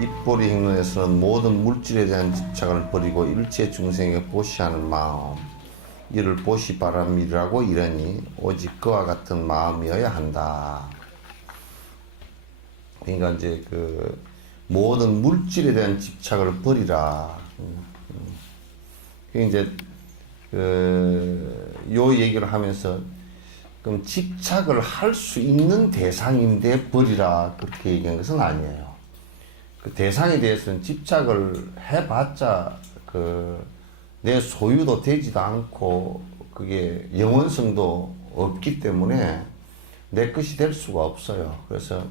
입꼬리 행론에서는 모든 물질에 대한 집착을 버리고 일체 중생에 보시하는 마음, 이를 보시 바람이라고 이러니 오직 그와 같은 마음이어야 한다. 그러니까 이제 그 모든 물질에 대한 집착을 버리라. 이제 요 얘기를 하면서 그럼 집착을 할 수 있는 대상인데 버리라 그렇게 얘기한 것은 아니에요. 그 대상에 대해서는 집착을 해봤자 내 소유도 되지도 않고 그게 영원성도 없기 때문에 내 것이 될 수가 없어요. 그래서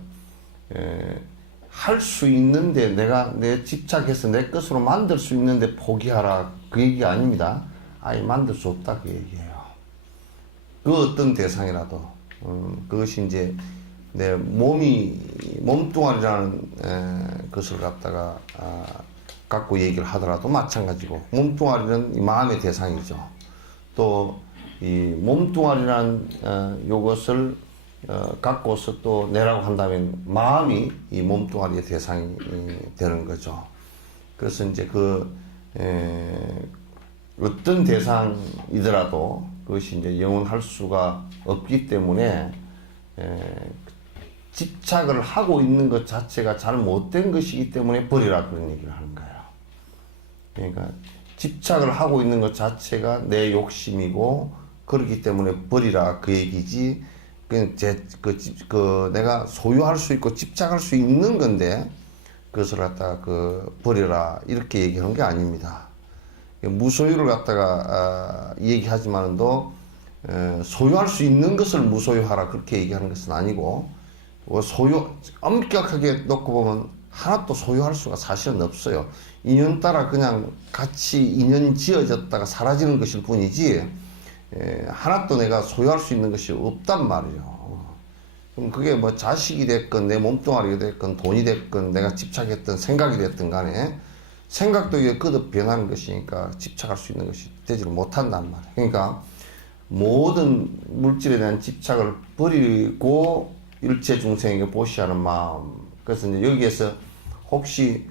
할 수 있는데 내가 내 집착해서 내 것으로 만들 수 있는데 포기하라 그 얘기 아닙니다. 아예 만들 수 없다 그 얘기예요. 그 어떤 대상이라도 그것이 이제 내 몸뚱아리라는 것을 갖다가 갖고 얘기를 하더라도 마찬가지고 몸뚱아리는 이 마음의 대상이죠. 또 이 몸뚱아리라는 요것을 갖고서 또 내라고 한다면 마음이 이 몸뚱아리의 대상이 되는 거죠. 그래서 이제 어떤 대상이더라도 그것이 이제 영원할 수가 없기 때문에 집착을 하고 있는 것 자체가 잘못된 것이기 때문에 버리라 그런 얘기를 하는 거예요. 그러니까 집착을 하고 있는 것 자체가 내 욕심이고 그렇기 때문에 버리라 그 얘기지. 내가 소유할 수 있고 집착할 수 있는 건데 그것을 갖다가 버리라 이렇게 얘기하는 게 아닙니다. 무소유를 갖다가 얘기하지만도 소유할 수 있는 것을 무소유하라 그렇게 얘기하는 것은 아니고 엄격하게 놓고 보면 하나도 소유할 수가 사실은 없어요. 인연 따라 그냥 같이 인연 지어졌다가 사라지는 것일 뿐이지 하나도 내가 소유할 수 있는 것이 없단 말이에요. 그럼 그게 뭐 자식이 됐건 내 몸뚱아리가 됐건 돈이 됐건 내가 집착했던 생각이 됐든 간에 생각도 이게 거듭 변하는 것이니까 집착할 수 있는 것이 되지를 못한단 말이에요. 그러니까 모든 물질에 대한 집착을 버리고 일체 중생에게 보시하는 마음. 그래서 이제 여기에서 혹시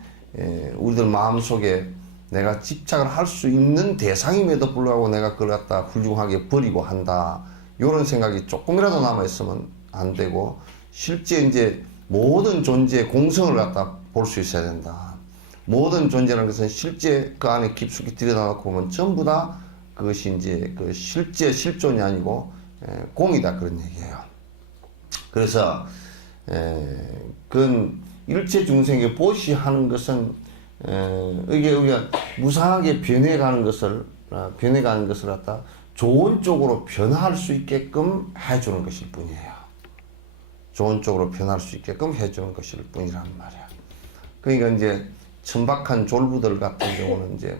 우리들 마음속에 내가 집착을 할 수 있는 대상임에도 불구하고 내가 그걸 갖다 훌륭하게 버리고 한다. 이런 생각이 조금이라도 남아있으면 안 되고 실제 이제 모든 존재의 공성을 갖다 볼 수 있어야 된다. 모든 존재라는 것은 실제 그 안에 깊숙이 들여다놓고 보면 전부 다 그것이 이제 그 실제 실존이 아니고 공이다 그런 얘기예요. 그래서 그건 일체 중생에 보시하는 것은 이게 우리가 무상하게 변해가는 것을 갖다 좋은 쪽으로 변할 수 있게끔 해주는 것일 뿐이에요. 좋은 쪽으로 변할 수 있게끔 해주는 것일 뿐이란 말이야. 그러니까 이제 천박한 졸부들 같은 경우는 이제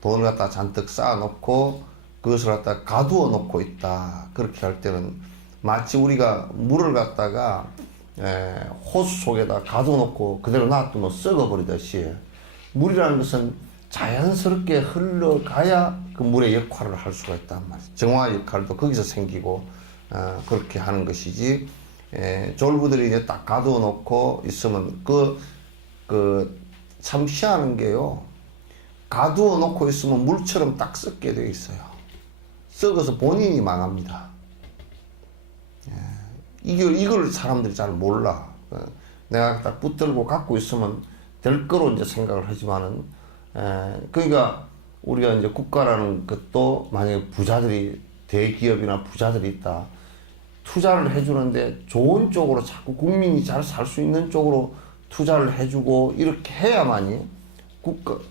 돈을 갖다 잔뜩 쌓아놓고 그것을 갖다 가두어 놓고 있다. 그렇게 할 때는 마치 우리가 물을 갖다가 호수 속에다 가두어 놓고 그대로 놔두면 썩어버리듯이 물이라는 것은 자연스럽게 흘러가야 그 물의 역할을 할 수가 있단 말이에요. 정화 역할도 거기서 생기고 그렇게 하는 것이지 졸부들이 이제 딱 가두어 놓고 있으면 참 희한한 게요. 가두어 놓고 있으면 물처럼 딱 썩게 되어 있어요. 썩어서 본인이 망합니다. 이걸 사람들이 잘 몰라. 내가 딱 붙들고 갖고 있으면 될 거로 이제 생각을 하지만은, 그러니까 우리가 이제 국가라는 것도 만약에 부자들이, 대기업이나 부자들이 있다. 투자를 해주는데 좋은 쪽으로 자꾸 국민이 잘 살 수 있는 쪽으로 투자를 해주고 이렇게 해야만이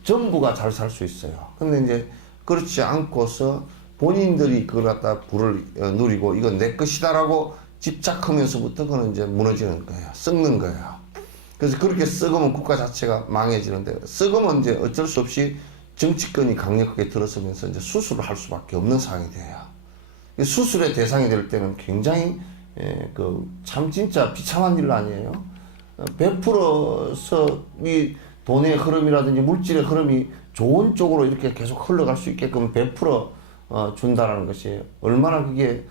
정부가 잘 살 수 있어요. 근데 이제 그렇지 않고서 본인들이 그걸 갖다 부를 누리고 이건 내 것이다라고 집착하면서부터 그는 이제 무너지는 거예요. 썩는 거예요. 그래서 그렇게 썩으면 국가 자체가 망해지는데 썩으면 이제 어쩔 수 없이 정치권이 강력하게 들어서면서 이제 수술을 할 수밖에 없는 상황이 돼요. 수술의 대상이 될 때는 굉장히 참 진짜 비참한 일 아니에요. 베풀어서 이 돈의 흐름이라든지 물질의 흐름이 좋은 쪽으로 이렇게 계속 흘러갈 수 있게끔 베풀어 준다라는 것이 얼마나 그게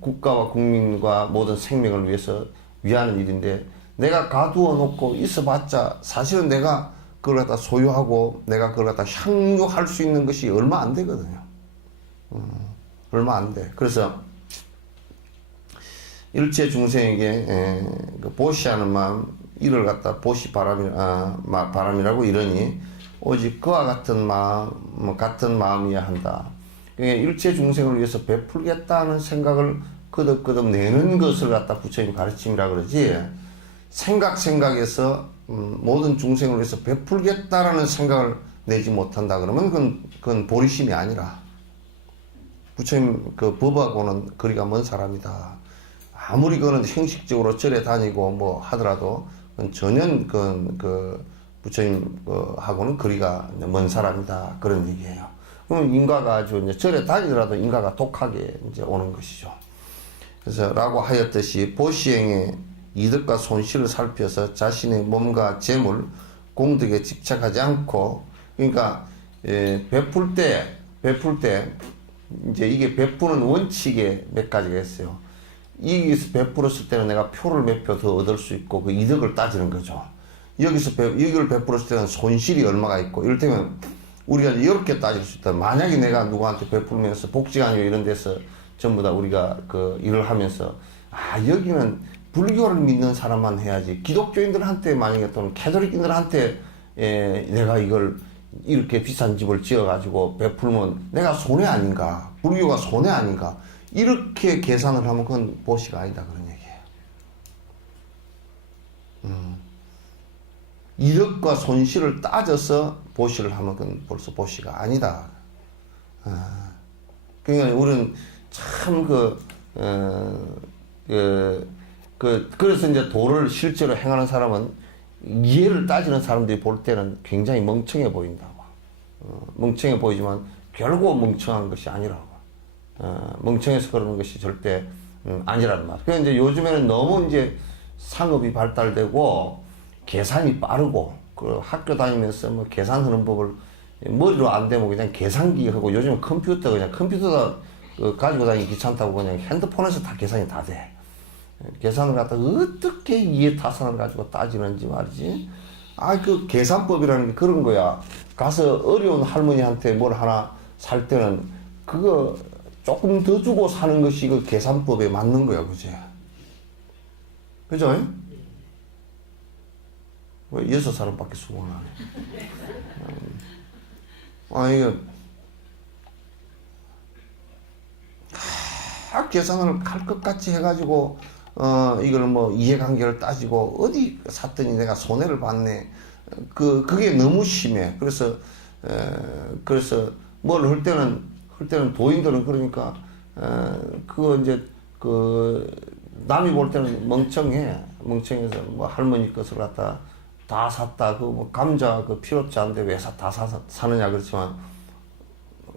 국가와 국민과 모든 생명을 위해서 위하는 일인데 내가 가두어 놓고 있어봤자 사실은 내가 그걸 갖다 소유하고 내가 그걸 갖다 향유할 수 있는 것이 얼마 안 되거든요. 얼마 안 돼. 그래서 일체 중생에게 그 보시하는 마음 이를 갖다 보시 바람이라고 이러니 오직 그와 같은 마음이야 한다. 그러니까 일체 중생을 위해서 베풀겠다는 생각을 거듭거듭 내는 것을 갖다 부처님 가르침이라 그러지. 생각에서 모든 중생을 위해서 베풀겠다라는 생각을 내지 못한다 그러면 그건 보리심이 아니라 부처님 그 법하고는 거리가 먼 사람이다. 아무리 그거는 형식적으로 절에 다니고 뭐 하더라도 전혀 그 부처님 하고는 거리가 먼 사람이다. 그런 얘기예요. 그럼 인과가 아주 이제 절에 다니더라도 인과가 독하게 이제 오는 것이죠. 그래서 라고 하였듯이 보시행의 이득과 손실을 살펴서 자신의 몸과 재물, 공덕에 집착하지 않고, 그러니까 베풀 때 이제 이게 베푸는 원칙에 몇 가지가 있어요. 여기서 베풀었을 때는 내가 표를 몇 표 더 얻을 수 있고 그 이득을 따지는 거죠. 여기를 베풀었을 때는 손실이 얼마가 있고, 이를테면 우리가 이렇게 따질 수 있다. 만약에 내가 누구한테 베풀면서 복지관이나 이런 데서 전부 다 우리가 그 일을 하면서 여기는 불교를 믿는 사람만 해야지, 기독교인들한테 만약에 또는 캐톨릭인들한테 내가 이걸 이렇게 비싼 집을 지어가지고 베풀면 내가 손해 아닌가, 불교가 손해 아닌가, 이렇게 계산을 하면 그건 보시가 아니다 그런 얘기예요. 이득과 손실을 따져서 보시를 하면 그건 벌써 보시가 아니다. 그러니까 우리는 참 그래서 이제 도를 실제로 행하는 사람은 이해를 따지는 사람들이 볼 때는 굉장히 멍청해 보인다고. 멍청해 보이지만 결국 멍청한 것이 아니라고. 멍청해서 그러는 것이 절대 아니라는 말. 그래서 이제 요즘에는 너무 이제 상업이 발달되고 계산이 빠르고 그 학교 다니면서 뭐 계산하는 법을 머리로 안 되면 그냥 계산기 하고, 요즘 컴퓨터다 가지고 다니기 귀찮다고 그냥 핸드폰에서 다 계산이 다 돼. 계산을 갖다가 어떻게 이해 타산을 가지고 따지는지 말이지. 그 계산법이라는 게 그런 거야. 가서 어려운 할머니한테 뭘 하나 살 때는 그거 조금 더 주고 사는 것이 그 계산법에 맞는 거야, 그지? 그죠? 왜 6사람밖에 수고를 안 해? 이거 계산을 할 것 같이 해가지고 이걸 뭐 이해관계를 따지고 어디 샀더니 내가 손해를 봤네. 그게 너무 심해. 그래서 뭘 할 때는 도인들은 그러니까 그거 이제 남이 볼 때는 멍청해서 뭐 할머니 것을 갖다 다 샀다. 뭐 감자 필요치 않은데 왜 다 사느냐 그렇지만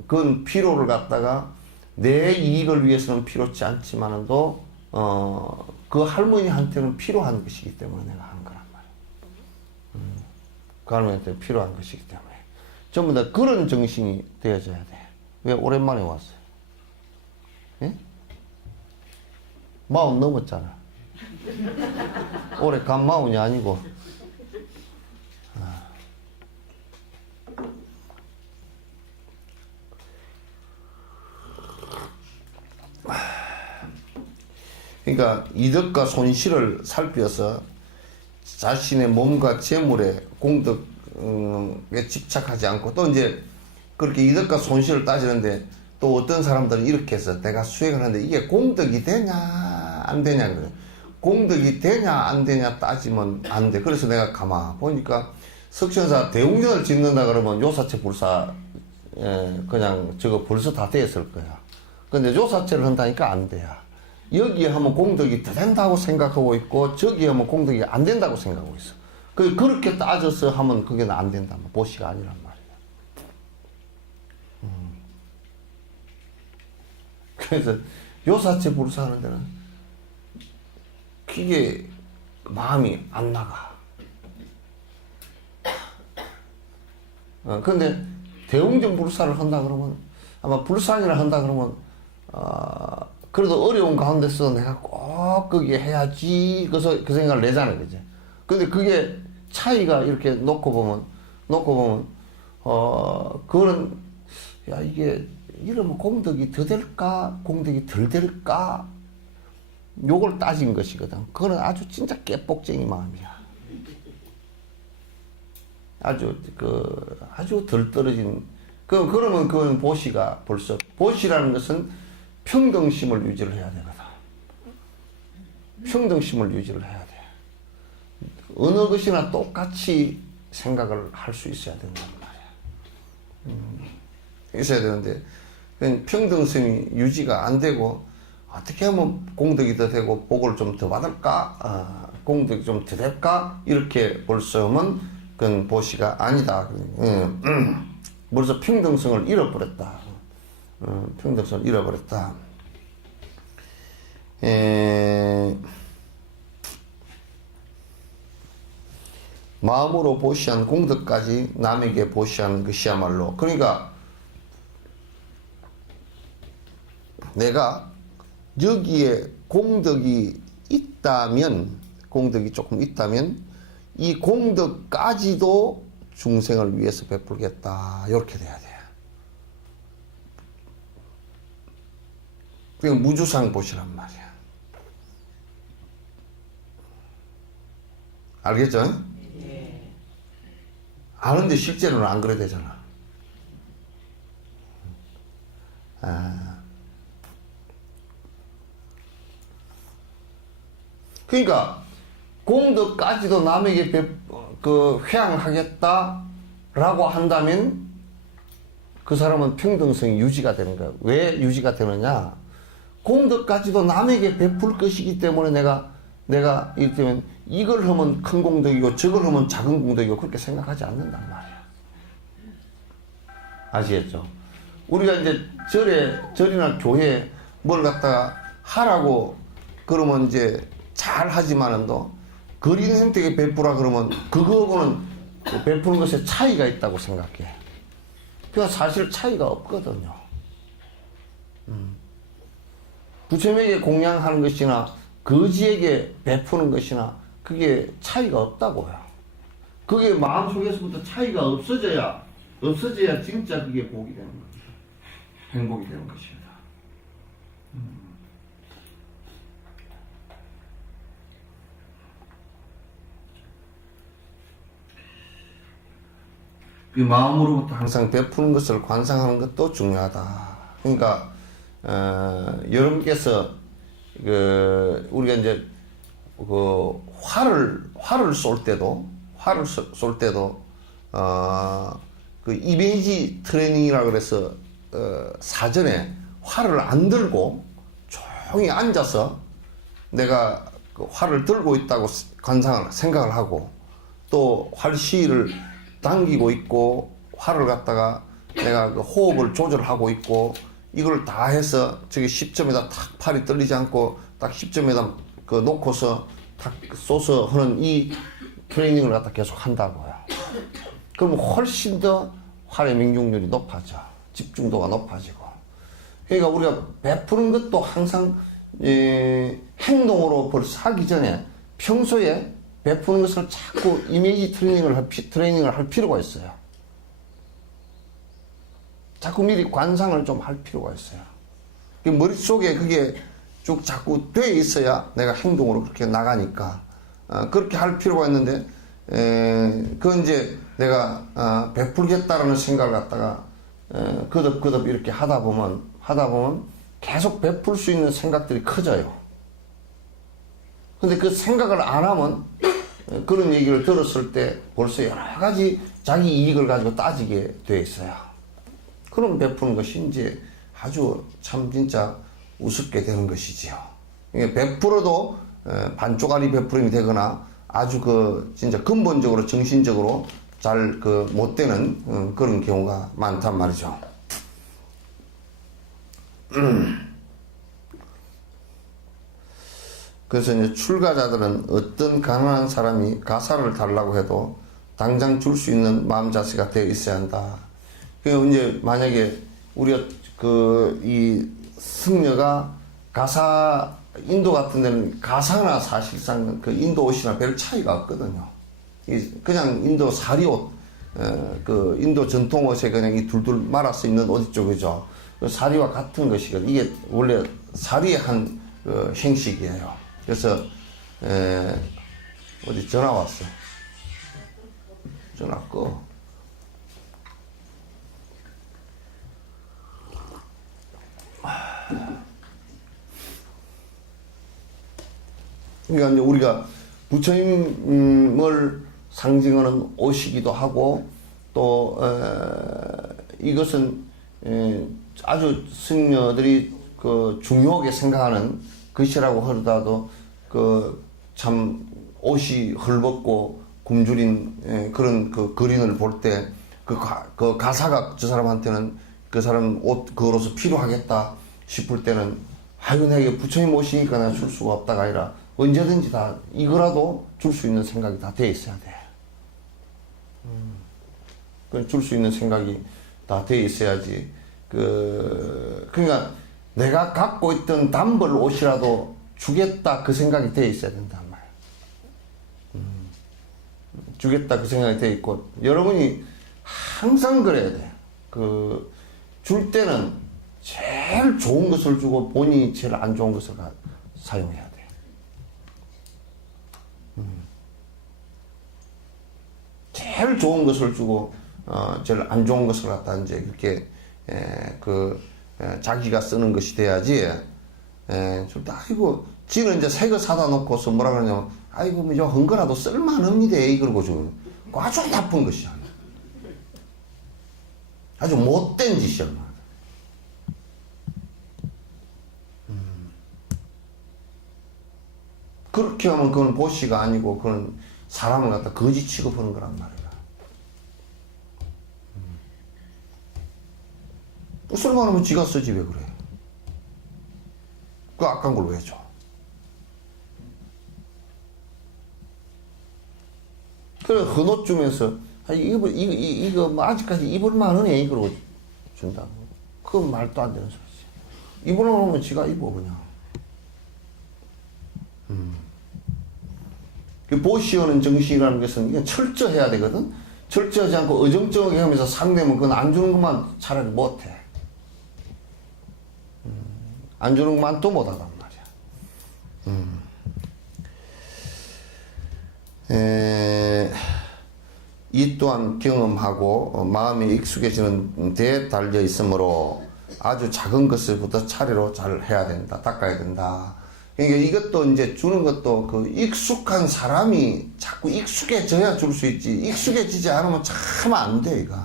그건 필요를 갖다가 내 이익을 위해서는 필요치 않지만도 그 할머니한테는 필요한 것이기 때문에 내가 하는 거란 말이야. 그 할머니한테 필요한 것이기 때문에 전부 다 그런 정신이 되어져야 돼. 왜 오랜만에 왔어요? 예? 40 넘었잖아. 올해 간 40이 아니고. 그러니까 이득과 손실을 살펴서 자신의 몸과 재물에 공덕에 집착하지 않고, 또 이제 그렇게 이득과 손실을 따지는데 또 어떤 사람들은 이렇게 해서 내가 수행을 하는데 이게 공덕이 되냐 안 되냐 그래. 공덕이 되냐 안 되냐 따지면 안 돼. 그래서 내가 가만 보니까 석천사 대웅전을 짓는다 그러면 요사체 불사 그냥 저거 벌써 다 됐을 거야. 근데 요사체를 한다니까 안 돼요. 여기에 하면 공덕이 더 된다고 생각하고 있고 저기에 하면 공덕이 안 된다고 생각하고 있어. 그렇게 따져서 하면 그게 안 된다. 보시가 아니란 말이야. 그래서 요사체 불사하는 데는 그게 마음이 안 나가. 근데 대웅전 불사를 한다 그러면, 아마 불산이라 한다 그러면 그래도 어려운 가운데서 내가 꼭 거기에 해야지 그 생각을 내잖아요, 그죠? 근데 그게 차이가 이렇게 놓고 보면, 그거는, 야, 이게, 이러면 공덕이 더 될까? 공덕이 덜 될까? 요걸 따진 것이거든. 그거는 아주 진짜 깨복쟁이 마음이야. 아주 덜 떨어진, 그러면 그건 보시가 벌써, 보시라는 것은 평등심을 유지를 해야 되거든. 평등심을 유지를 해야 돼. 어느 것이나 똑같이 생각을 할 수 있어야 된단 말이야. 있어야 되는데, 평등심이 유지가 안 되고, 어떻게 하면 공덕이 더 되고, 복을 좀 더 받을까? 공덕이 좀 더 될까? 이렇게 볼 수 없으면, 그건 보시가 아니다. 벌써 평등성을 잃어버렸다. 평등성을 잃어버렸다. 마음으로 보시한 공덕까지 남에게 보시하는 것이야말로, 그러니까 내가 여기에 공덕이 조금 있다면 이 공덕까지도 중생을 위해서 베풀겠다, 이렇게 돼야 돼. 그냥 무주상 보시란 말이야. 알겠죠? 네. 아는데 실제로는 안 그래 되잖아. 그러니까 공덕까지도 남에게 회양하겠다라고 한다면 그 사람은 평등성이 유지가 되는 거야. 왜 유지가 되느냐? 공덕까지도 남에게 베풀 것이기 때문에 내가 이를테면 이걸 하면 큰 공덕이고 저걸 하면 작은 공덕이고 그렇게 생각하지 않는단 말이야. 아시겠죠? 우리가 이제 절이나 교회에 뭘 갖다가 하라고 그러면 이제 잘 하지만은도 거린 행태에 베푸라 그러면 그거하고는 베푸는 것에 차이가 있다고 생각해. 그러니까 사실 차이가 없거든요. 부처님에게 공양하는 것이나 거지에게 베푸는 것이나 그게 차이가 없다고요. 그게 마음속에서부터 차이가 없어져야 진짜 그게 복이 되는 겁니다. 행복이 되는 것입니다. 그 마음으로부터 항상 베푸는 것을 관상하는 것도 중요하다. 그러니까 여러분께서 우리가 이제 화를 쏠 때도 이미지 트레이닝이라 그래서 사전에 화를 안 들고 조용히 앉아서 내가 그 화를 들고 있다고 생각을 하고, 또 활시를 당기고 있고 화를 갖다가 내가 그 호흡을 조절하고 있고, 이걸 다 해서 저기 10점에다 탁 팔이 떨리지 않고 딱 10점에다 놓고서 탁 쏘서 하는 이 트레이닝을 갖다 계속 한다고요. 그러면 훨씬 더 활의 명중률이 높아져. 집중도가 높아지고. 그러니까 우리가 베푸는 것도 항상 행동으로 벌써 하기 전에 평소에 베푸는 것을 자꾸 이미지 트레이닝을 할 필요가 있어요. 자꾸 미리 관상을 좀 할 필요가 있어요. 머릿속에 그게 쭉 자꾸 돼 있어야 내가 행동으로 그렇게 나가니까, 그렇게 할 필요가 있는데, 그건 이제 내가, 베풀겠다라는 생각을 갖다가, 거듭 이렇게 하다 보면 계속 베풀 수 있는 생각들이 커져요. 근데 그 생각을 안 하면, 그런 얘기를 들었을 때 벌써 여러 가지 자기 이익을 가지고 따지게 돼 있어요. 그럼 베푸는 것이 이제 아주 참 진짜 우습게 되는 것이지요. 베풀어도 반쪽짜리 베풀음이 되거나 아주 진짜 근본적으로 정신적으로 잘 못 되는 그런 경우가 많단 말이죠. 그래서 이제 출가자들은 어떤 가난한 사람이 가사를 달라고 해도 당장 줄 수 있는 마음 자세가 되어 있어야 한다. 그 이제 만약에 우리가 이 승려가 가사 인도 같은 데는 가사나 사실상 그 인도 옷이나 별 차이가 없거든요. 그냥 인도 사리옷, 그 인도 전통 옷에 그냥 이 둘둘 말아서 입는 옷 쪽이죠. 그 사리와 같은 것이거든요. 이게 원래 사리의 한 형식이에요. 그래서 어디 전화 왔어. 전화 꺼. 그러니까 이제 우리가 부처님을 상징하는 옷이기도 하고 또 이것은 아주 승려들이 그 중요하게 생각하는 것이라고 하더라도 그 참 옷이 헐벗고 굶주린 그런 그 그림을 볼 때 그 가사가 저 사람한테는 그 사람 옷 그거로서 필요하겠다 싶을 때는 아유 내가 부처님 옷이니까 내가 줄 수가 없다가 아니라 언제든지 다 이거라도 줄 수 있는 생각이 다 돼 있어야 돼. 줄 수 있는 생각이 다 돼 있어야지. 그러니까 내가 갖고 있던 단벌 옷이라도 주겠다 그 생각이 돼 있어야 된단 말이야. 주겠다 그 생각이 돼 있고 여러분이 항상 그래야 돼. 줄 때는 제일 좋은 것을 주고 본인이 제일 안 좋은 것을 사용해야 돼. 제일 좋은 것을 주고 제일 안 좋은 것을 갖다 이제 그렇게 자기가 쓰는 것이 돼야지. 줄 때 아이고 지는 이제 새 거 사다 놓고서 뭐라 그러냐면 아이고 뭐 헌거라도 쓸만합니다 그러고 줘. 아주 나쁜 것이야. 아주 못된 짓이야. 그렇게 하면 그건 보시가 아니고 그건 사람을 갖다 거지 취급하는 거란 말이야. 쓸만하면 지가 쓰지 왜 그래? 그 아까운 걸 왜 줘? 그래 헌옷 주면서 이거 뭐 아직까지 입을 만하네 이러고 준다고. 그건 말도 안 되는 소리지. 입을 만하면 지가 입어 그냥. 그 보시오는 정신이라는 것은 이게 철저해야 되거든. 철저하지 않고 어정쩡하게 하면서 상내면 그건 안 주는 것만 차라리 못해. 안 주는 것만 또 못하단 말이야. 이 또한 경험하고 마음이 익숙해지는 데 달려 있으므로 아주 작은 것을부터 차례로 잘 해야 된다. 닦아야 된다. 그러니까 이것도 이제 주는 것도 그 익숙한 사람이 자꾸 익숙해져야 줄 수 있지. 익숙해지지 않으면 참 안 돼, 이거.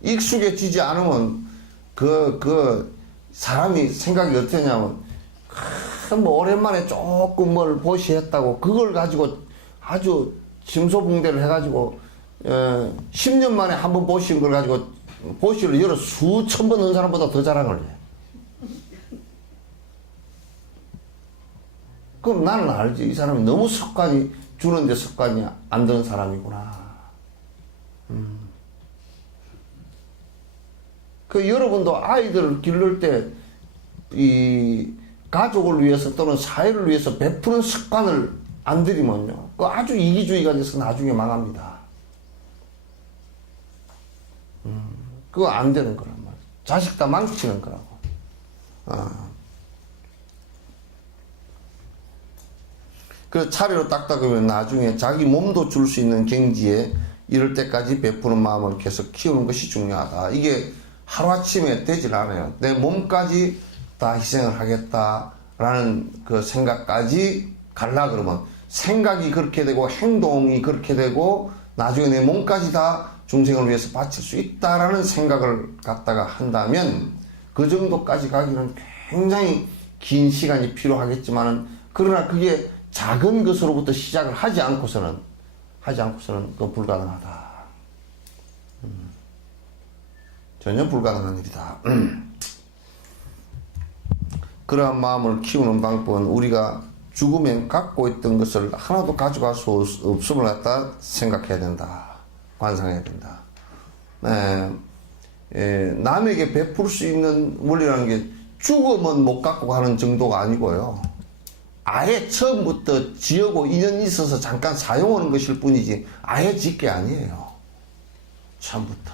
익숙해지지 않으면 그 사람이 생각이 어떠냐면, 뭐 오랜만에 조금 뭘 보시했다고 그걸 가지고 아주 심소붕대를 해가지고, 10년 만에 한 번 보신 걸 가지고 보시를 여러 수천 번 넣은 사람보다 더 자랑을 해. 그럼 나는 알지. 이 사람이 너무 주는데 습관이 안 드는 사람이구나. 여러분도 아이들을 기를 때, 이, 가족을 위해서 또는 사회를 위해서 베푸는 습관을 안 들이면요. 아주 이기주의가 돼서 나중에 망합니다. 그거 안 되는 거란 말이야. 자식 다 망치는 거라고. 그래서 차례로 딱딱하면 나중에 자기 몸도 줄 수 있는 경지에 이럴 때까지 베푸는 마음을 계속 키우는 것이 중요하다. 이게 하루아침에 되질 않아요. 내 몸까지 다 희생을 하겠다라는 그 생각까지 갈라 그러면 생각이 그렇게 되고 행동이 그렇게 되고 나중에 내 몸까지 다 중생을 위해서 바칠 수 있다라는 생각을 갖다가 한다면 그 정도까지 가기는 굉장히 긴 시간이 필요하겠지만은 그러나 그게 작은 것으로부터 시작을 하지 않고서는 그건 불가능하다. 전혀 불가능한 일이다. 그러한 마음을 키우는 방법은 우리가 죽으면 갖고 있던 것을 하나도 가져갈 수 없음을 갖다 생각해야 된다. 관상해야 된다. 남에게 베풀 수 있는 원리라는 게 죽으면 못 갖고 가는 정도가 아니고요. 아예 처음부터 지어고 인연이 있어서 잠깐 사용하는 것일 뿐이지 아예 짓게 아니에요. 처음부터.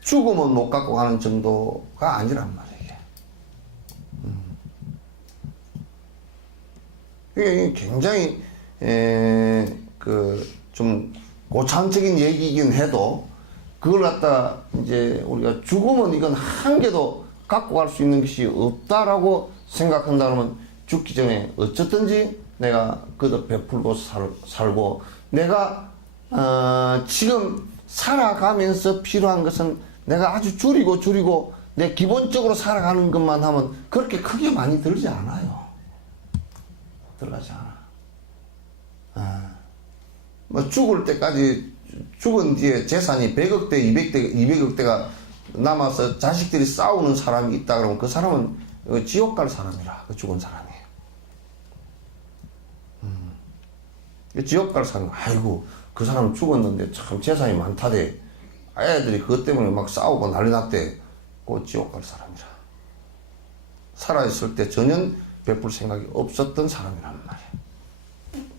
죽으면 못 갖고 가는 정도가 아니란 말이에요. 이게 굉장히 좀 고차원적인 얘기이긴 해도 그걸 갖다 이제 우리가 죽으면 이건 한 개도 갖고 갈 수 있는 것이 없다라고 생각한다 그러면 죽기 전에 어쨌든지 내가 그도 베풀고 살고 내가 지금 살아가면서 필요한 것은 내가 아주 줄이고 내 기본적으로 살아가는 것만 하면 그렇게 크게 많이 들지 않아요. 들어가지 않아. 뭐 죽을 때까지 죽은 뒤에 재산이 100억대, 200억대가 남아서 자식들이 싸우는 사람이 있다 그러면 그 사람은 지옥 갈 사람이라, 그 죽은 사람이. 지옥 갈 사람, 아이고, 그 사람 죽었는데 참 재산이 많다대. 애들이 그것 때문에 막 싸우고 난리 났대. 그 지옥 갈 사람이라. 살아있을 때 전혀 베풀 생각이 없었던 사람이란 말이야.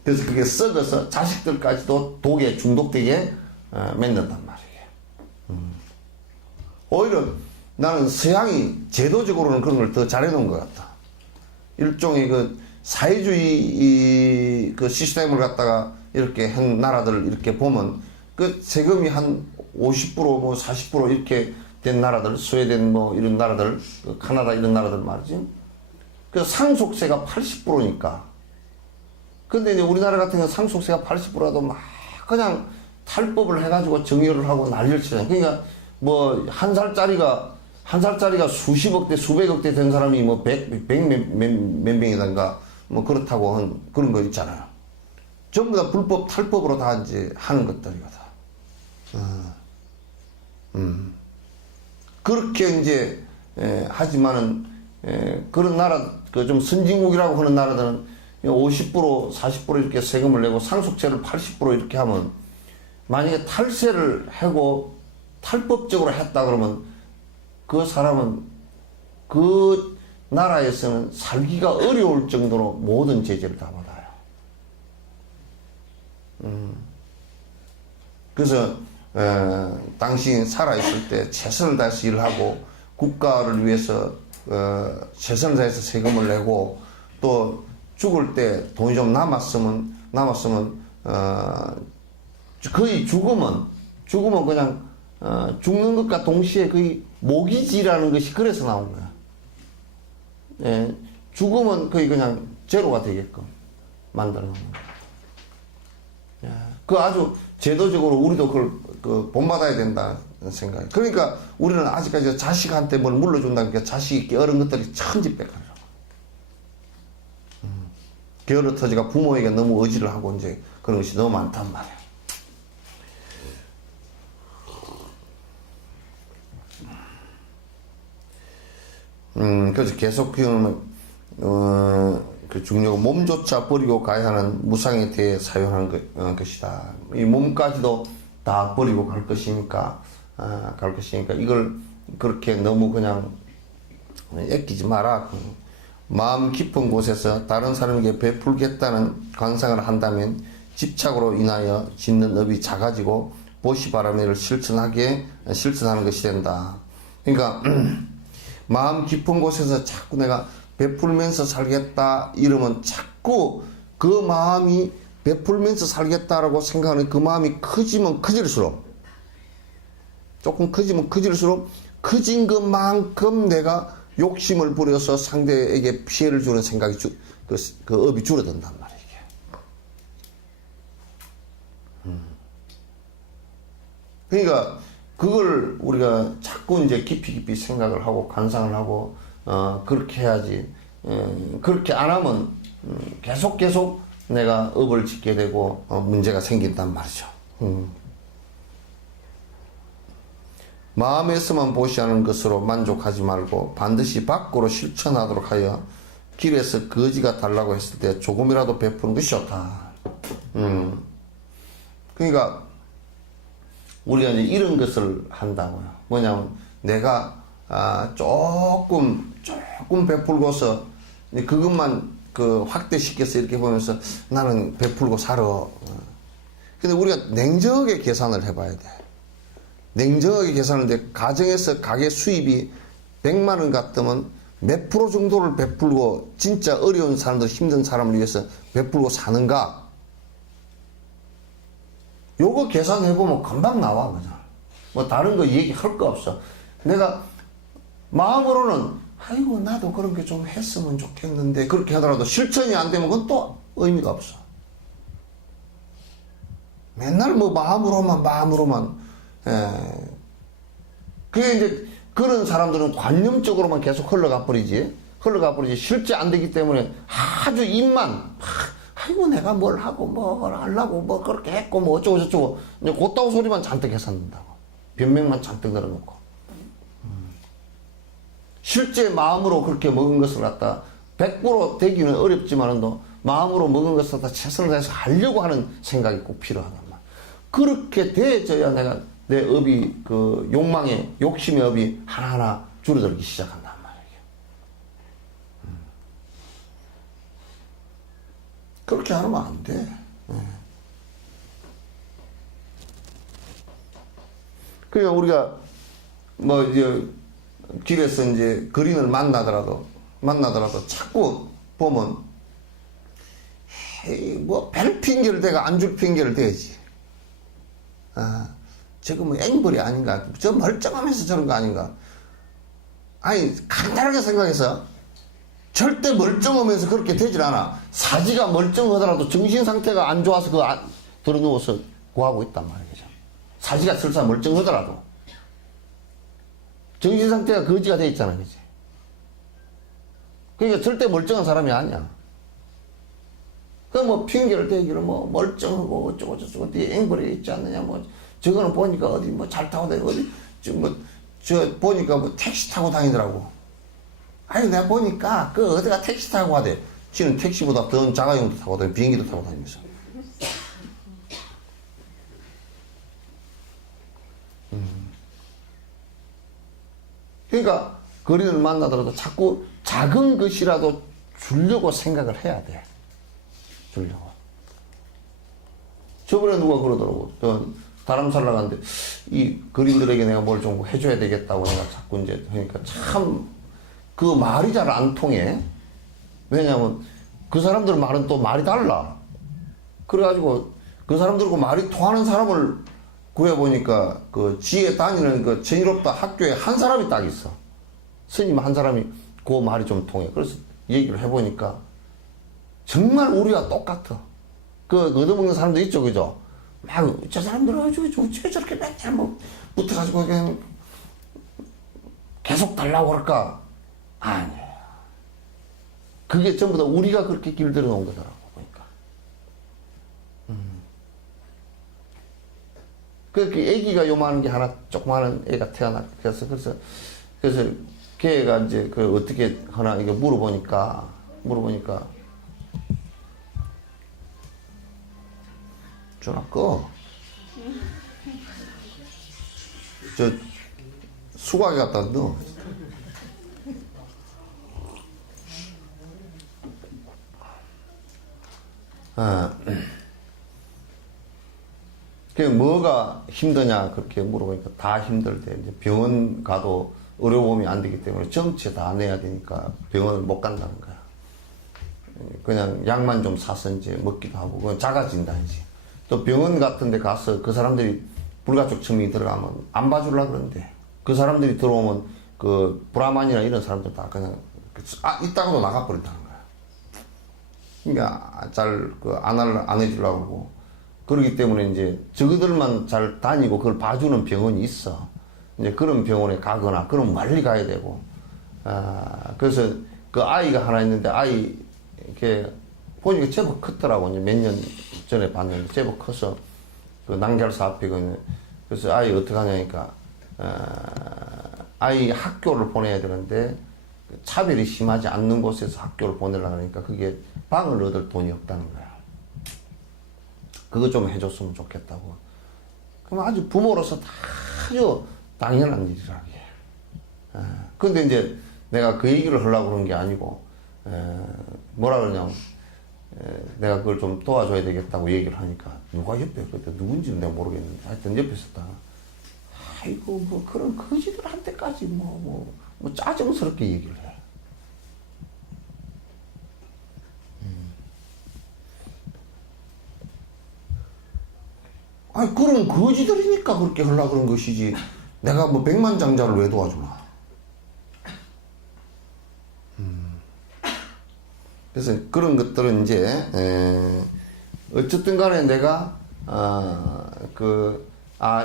그래서 그게 썩어서 자식들까지도 독에 중독되게 맺는단 말이에요. 오히려 나는 서양이 제도적으로는 그런 걸 더 잘해놓은 것 같다. 일종의 그 사회주의 그 시스템을 갖다가 이렇게 한 나라들을 이렇게 보면 그 세금이 한 50% 뭐 40% 이렇게 된 나라들, 스웨덴 뭐 이런 나라들, 그 카나다 이런 나라들 말이지. 그 상속세가 80%니까. 근데 이제 우리나라 같은 경우는 상속세가 80%라도 막 그냥 탈법을 해가지고 정의를 하고 난리를 치잖아요. 그러니까 뭐 한 살짜리가 수십억대, 수백억대 된 사람이 뭐 몇 명이던가 뭐 그렇다고 한 그런 거 있잖아요. 전부 다 불법, 탈법으로 다 이제 하는 것들이거든. 그렇게 이제, 하지만은, 그런 나라, 그 좀 선진국이라고 하는 나라들은 50%, 40% 이렇게 세금을 내고 상속세를 80% 이렇게 하면 만약에 탈세를 하고 탈법적으로 했다 그러면 그 사람은 그 나라에서는 살기가 어려울 정도로 모든 제재를 다 받아요. 그래서 당신이 살아있을 때 최선을 다해서 일을 하고 국가를 위해서 최선을 다해서 세금을 내고 또 죽을 때 돈이 좀 남았으면 거의 죽으면 그냥 죽는 것과 동시에 거의 모기지라는 것이 그래서 나온 거야. 예, 죽으면 거의 그냥 제로가 되게끔 만들어 놓은 거야. 예, 그 아주 제도적으로 우리도 그걸 본받아야 된다 생각해. 그러니까 우리는 아직까지 자식한테 뭘 물려준다니까 자식이 얻은 것들이 천지백화라고. 게으르 터지가 부모에게 너무 의지를 하고 이제 그런 것이 너무 많단 말이야. 그래서 계속 키우는, 그 중요하고 몸조차 버리고 가야 하는 무상에 대해 사용하는 것이다. 이 몸까지도 다 버리고 갈 것이니까, 이걸 그렇게 너무 그냥 애끼지 마라. 마음 깊은 곳에서 다른 사람에게 베풀겠다는 관상을 한다면 집착으로 인하여 짓는 업이 작아지고 보시바라미를 실천하는 것이 된다. 그러니까, 마음 깊은 곳에서 자꾸 내가 베풀면서 살겠다 이러면 자꾸 그 마음이 베풀면서 살겠다라고 생각하는 그 마음이 커지면 커질수록 조금 커지면 커질수록 커진 것만큼 내가 욕심을 부려서 상대에게 피해를 주는 생각이 그 업이 줄어든단 말이에요. 그러니까 그걸 우리가 자꾸 이제 깊이 생각을 하고 간상을 하고 그렇게 해야지. 그렇게 안 하면 계속 내가 업을 짓게 되고 문제가 생긴단 말이죠. 마음에서만 보시하는 것으로 만족하지 말고 반드시 밖으로 실천하도록 하여 길에서 거지가 달라고 했을 때 조금이라도 베푸는 것이 좋다. 그러니까 우리가 이제 이런 것을 한다고요. 뭐냐면 내가 조금 조금 베풀고서 이제 그것만 그 확대시켜서 이렇게 보면서 나는 베풀고 살아. 근데 우리가 냉정하게 계산을 해봐야 돼. 냉정하게 계산하는데 가정에서 가계 수입이 100만 원 같으면 몇 프로 정도를 베풀고 진짜 어려운 사람들, 힘든 사람을 위해서 베풀고 사는가? 요거 계산해보면 금방 나와, 그죠? 뭐 다른 거 얘기할 거 없어. 내가 마음으로는 아이고 나도 그런 게 좀 했으면 좋겠는데 그렇게 하더라도 실천이 안 되면 그건 또 의미가 없어. 맨날 뭐 마음으로만 그게 이제 그런 사람들은 관념적으로만 계속 흘러가 버리지 실제 안 되기 때문에 아주 입만 아이고 내가 뭘 하고 뭘 하려고 뭐 그렇게 했고 뭐 어쩌고 저쩌고 이제 곧다고 소리만 잔뜩 해산는다고 변명만 잔뜩 늘어놓고 실제 마음으로 그렇게 먹은 것을 갖다 100% 되기는 어렵지만도 마음으로 먹은 것을 갖다 최선을 다해서 하려고 하는 생각이 꼭 필요하단 말이야. 그렇게 돼져야 내가 내 업이 그 욕망의 욕심의 업이 하나하나 줄어들기 시작한단 말이야. 그렇게 하면 안 돼. 그러니까 우리가 뭐 이제 길에서 이제 거린을 만나더라도 자꾸 보면 에이 뭐 별 핑계를 대가 안 줄 핑계를 대지. 저거 뭐 앵벌이 아닌가? 저 멀쩡하면서 저런 거 아닌가? 아니 간단하게 생각해서 절대 멀쩡하면서 그렇게 되질 않아. 사지가 멀쩡하더라도 정신 상태가 안 좋아서 그 들어 누워서 구하고 있단 말이죠. 사지가 설사 멀쩡하더라도 정신 상태가 거지가 돼 있잖아, 그지? 그러니까 절대 멀쩡한 사람이 아니야. 그 뭐 핑계를 대기로 뭐 멀쩡하고 어쩌고 저쩌고 뒤에 앵벌이 있지 않느냐 뭐 저거는 보니까 어디 뭐 잘 타고 다니고 어디 저 보니까 뭐 택시 타고 다니더라고. 아니 내가 보니까 그 어디가 택시 타고 가대. 지는 택시보다 더 자가용도 타고 다니고 비행기도 타고 다니면서. 그러니까 거린을 만나더라도 자꾸 작은 것이라도 주려고 생각을 해야 돼. 주려고. 저번에 누가 그러더라고. 다람살 나갔는데 이 거린들에게 내가 뭘 좀 해줘야 되겠다고 내가 자꾸 이제 하니까 참 그 말이 잘 안 통해. 왜냐면 그 사람들 말은 또 말이 달라. 그래가지고 그 사람들과 말이 통하는 사람을 구해보니까 그 지에 다니는 그 정의롭다 학교에 한 사람이 딱 있어. 스님 한 사람이 그 말이 좀 통해. 그래서 얘기를 해보니까 정말 우리와 똑같아. 그 얻어먹는 사람도 있죠, 그죠? 막 저 사람들은 왜 저렇게 맨날 뭐 붙어가지고 그냥 계속 달라고 그럴까? 아니에요. 그게 전부 다 우리가 그렇게 길들여 놓은 거더라고, 보니까. 그렇게 애기가 요만한 게 하나, 조그마한 애가 태어나. 그래서 걔가 이제 그 어떻게 하나, 이거 물어보니까, 전화 꺼. 저, 수박에 갖다 넣어. 그 뭐가 힘드냐 그렇게 물어보니까 다 힘들대. 이제 병원 가도 의료보험이 안 되기 때문에 전체 다 내야 되니까 병원을 못 간다는 거야. 그냥 약만 좀 사서 이제 먹기도 하고 그건 작아진다 이제. 또 병원 같은 데 가서 그 사람들이 불가촉 첨이 들어가면 안 봐주려고 그러는데 그 사람들이 들어오면 그 브라만이나 이런 사람들 다 그냥 이따가도 나가버린다는 거야. 그러니까 잘 안 해주려고 그러고 그러기 때문에 이제 저그들만 잘 다니고 그걸 봐주는 병원이 있어. 이제 그런 병원에 가거나 그럼 멀리 가야 되고. 그래서 그 아이가 하나 있는데 아이 이렇게 보니까 제법 컸더라고. 이제 몇 년 전에 봤는데 제법 커서 그 난결사 앞에 그래서 아이 어떻게 하냐니까 아이 학교를 보내야 되는데 차별이 심하지 않는 곳에서 학교를 보내려고 하니까 그게 방을 얻을 돈이 없다는 거야. 그거 좀 해줬으면 좋겠다고. 그럼 아주 부모로서 아주 당연한 일이라고 해. 근데 이제 내가 그 얘기를 하려고 그런 게 아니고, 뭐라 그러냐면, 내가 그걸 좀 도와줘야 되겠다고 얘기를 하니까, 누가 옆에, 그때 누군지는 내가 모르겠는데, 하여튼 옆에 있었다. 아이고, 뭐, 그런 거지들한테까지 뭐 짜증스럽게 얘기를 해. 아니, 그런 거지들이니까 그렇게 하려고 그런 것이지. 내가 뭐 백만장자를 왜 도와주나. 그래서 그런 것들은 이제, 어쨌든 간에 내가,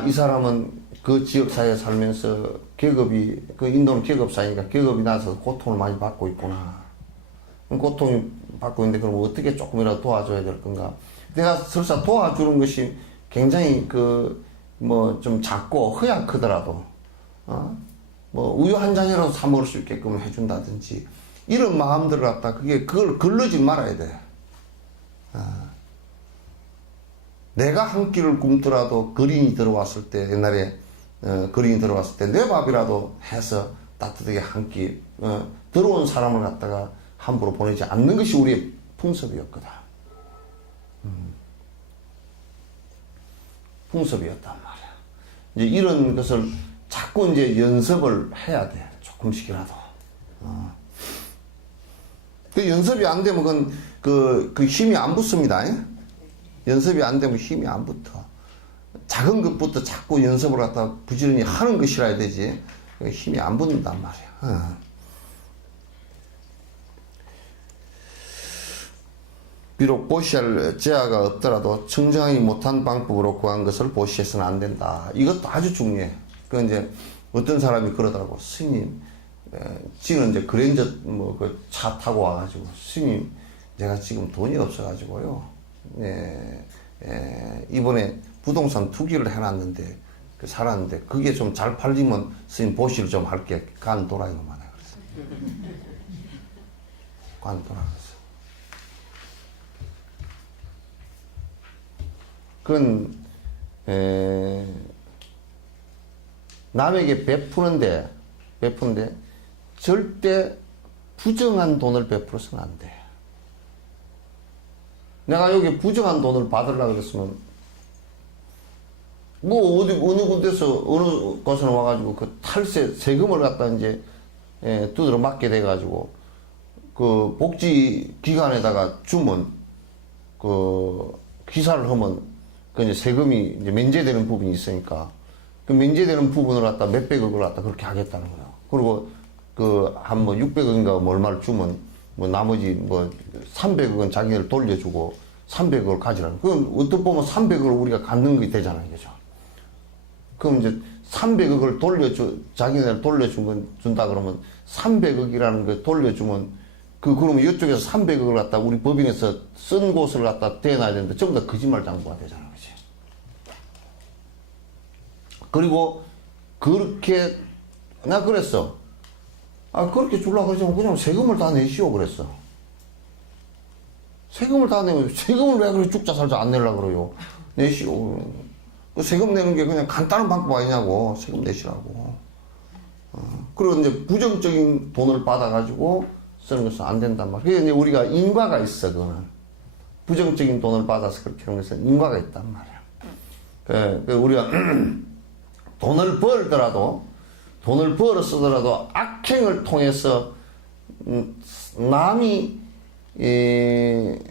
이 사람은 그 지역사회에 살면서 계급이, 그 인도는 계급사회니까 계급이 나서 고통을 많이 받고 있구나. 고통을 받고 있는데 그럼 어떻게 조금이라도 도와줘야 될 건가. 내가 설사 도와주는 것이 굉장히 좀 작고 허약하더라도, 뭐 우유 한 잔이라도 사 먹을 수 있게끔 해준다든지, 이런 마음들을 갖다 그걸 걸르지 말아야 돼. 내가 한 끼를 굶더라도 거린이 들어왔을 때, 옛날에 거린이 들어왔을 때 내 밥이라도 해서 따뜻하게 한 끼, 들어온 사람을 갖다가 함부로 보내지 않는 것이 우리의 풍습이었거든. 풍습이었단 말이야. 이제 이런 것을 자꾸 이제 연습을 해야 돼. 조금씩이라도. 그 연습이 안 되면 그 힘이 안 붙습니다. 연습이 안 되면 힘이 안 붙어. 작은 것부터 자꾸 연습을 갖다 부지런히 하는 것이라 해야 되지. 힘이 안 붙는단 말이야. 비록 보시할 제아가 없더라도 청정하지 못한 방법으로 구한 것을 보시해서는 안 된다. 이것도 아주 중요해. 그 이제 어떤 사람이 그러더라고. 스님, 지금 이제 그랜저 그 차 타고 와가지고, 스님, 제가 지금 돈이 없어가지고요. 이번에 부동산 투기를 해놨는데, 살았는데, 그게 좀 잘 팔리면 스님 보시를 좀 할게. 간 돌아요만 해. 그랬어. 간 돌아. 그건, 남에게 베푸는데, 절대 부정한 돈을 베풀어서는 안 돼. 내가 여기 부정한 돈을 받으려고 그랬으면, 뭐, 어느 군데서, 어느 곳에서 와가지고, 그 탈세, 세금을 갖다 이제, 두드러 맞게 돼가지고, 그 복지기관에다가 주면, 기사를 하면, 그 이제 세금이 이제 면제되는 부분이 있으니까, 그 면제되는 부분을 갖다 몇백억을 갖다 그렇게 하겠다는 거예요. 그리고 한 600억인가 뭐 얼마를 주면, 나머지 300억은 자기네를 돌려주고, 300억을 가지라는. 그건 어떻게 보면 300억을 우리가 갖는 게 되잖아요. 그죠? 그럼 이제 300억을 자기네를 준다 그러면 300억이라는 거 돌려주면, 그러면 이쪽에서 300억을 갖다 우리 법인에서 쓴 곳을 갖다 대놔야 되는데 전부 다 거짓말 장부가 되잖아. 그치? 그리고 그렇게, 나 그랬어. 그렇게 주려고 그러지 그냥 세금을 다 내시오. 그랬어. 세금을 다 내면, 세금을 왜 그렇게 죽자 살자 안 내려고 그래요? 내시오. 그 세금 내는 게 그냥 간단한 방법 아니냐고. 세금 내시라고. 그리고 이제 부정적인 돈을 받아가지고 쓰는 것은 안 된단 말이야. 그게 이제 우리가 인과가 있어, 그거는. 부정적인 돈을 받아서 그렇게 하는 것은 인과가 있단 말이야. 우리가 돈을 벌어 쓰더라도 악행을 통해서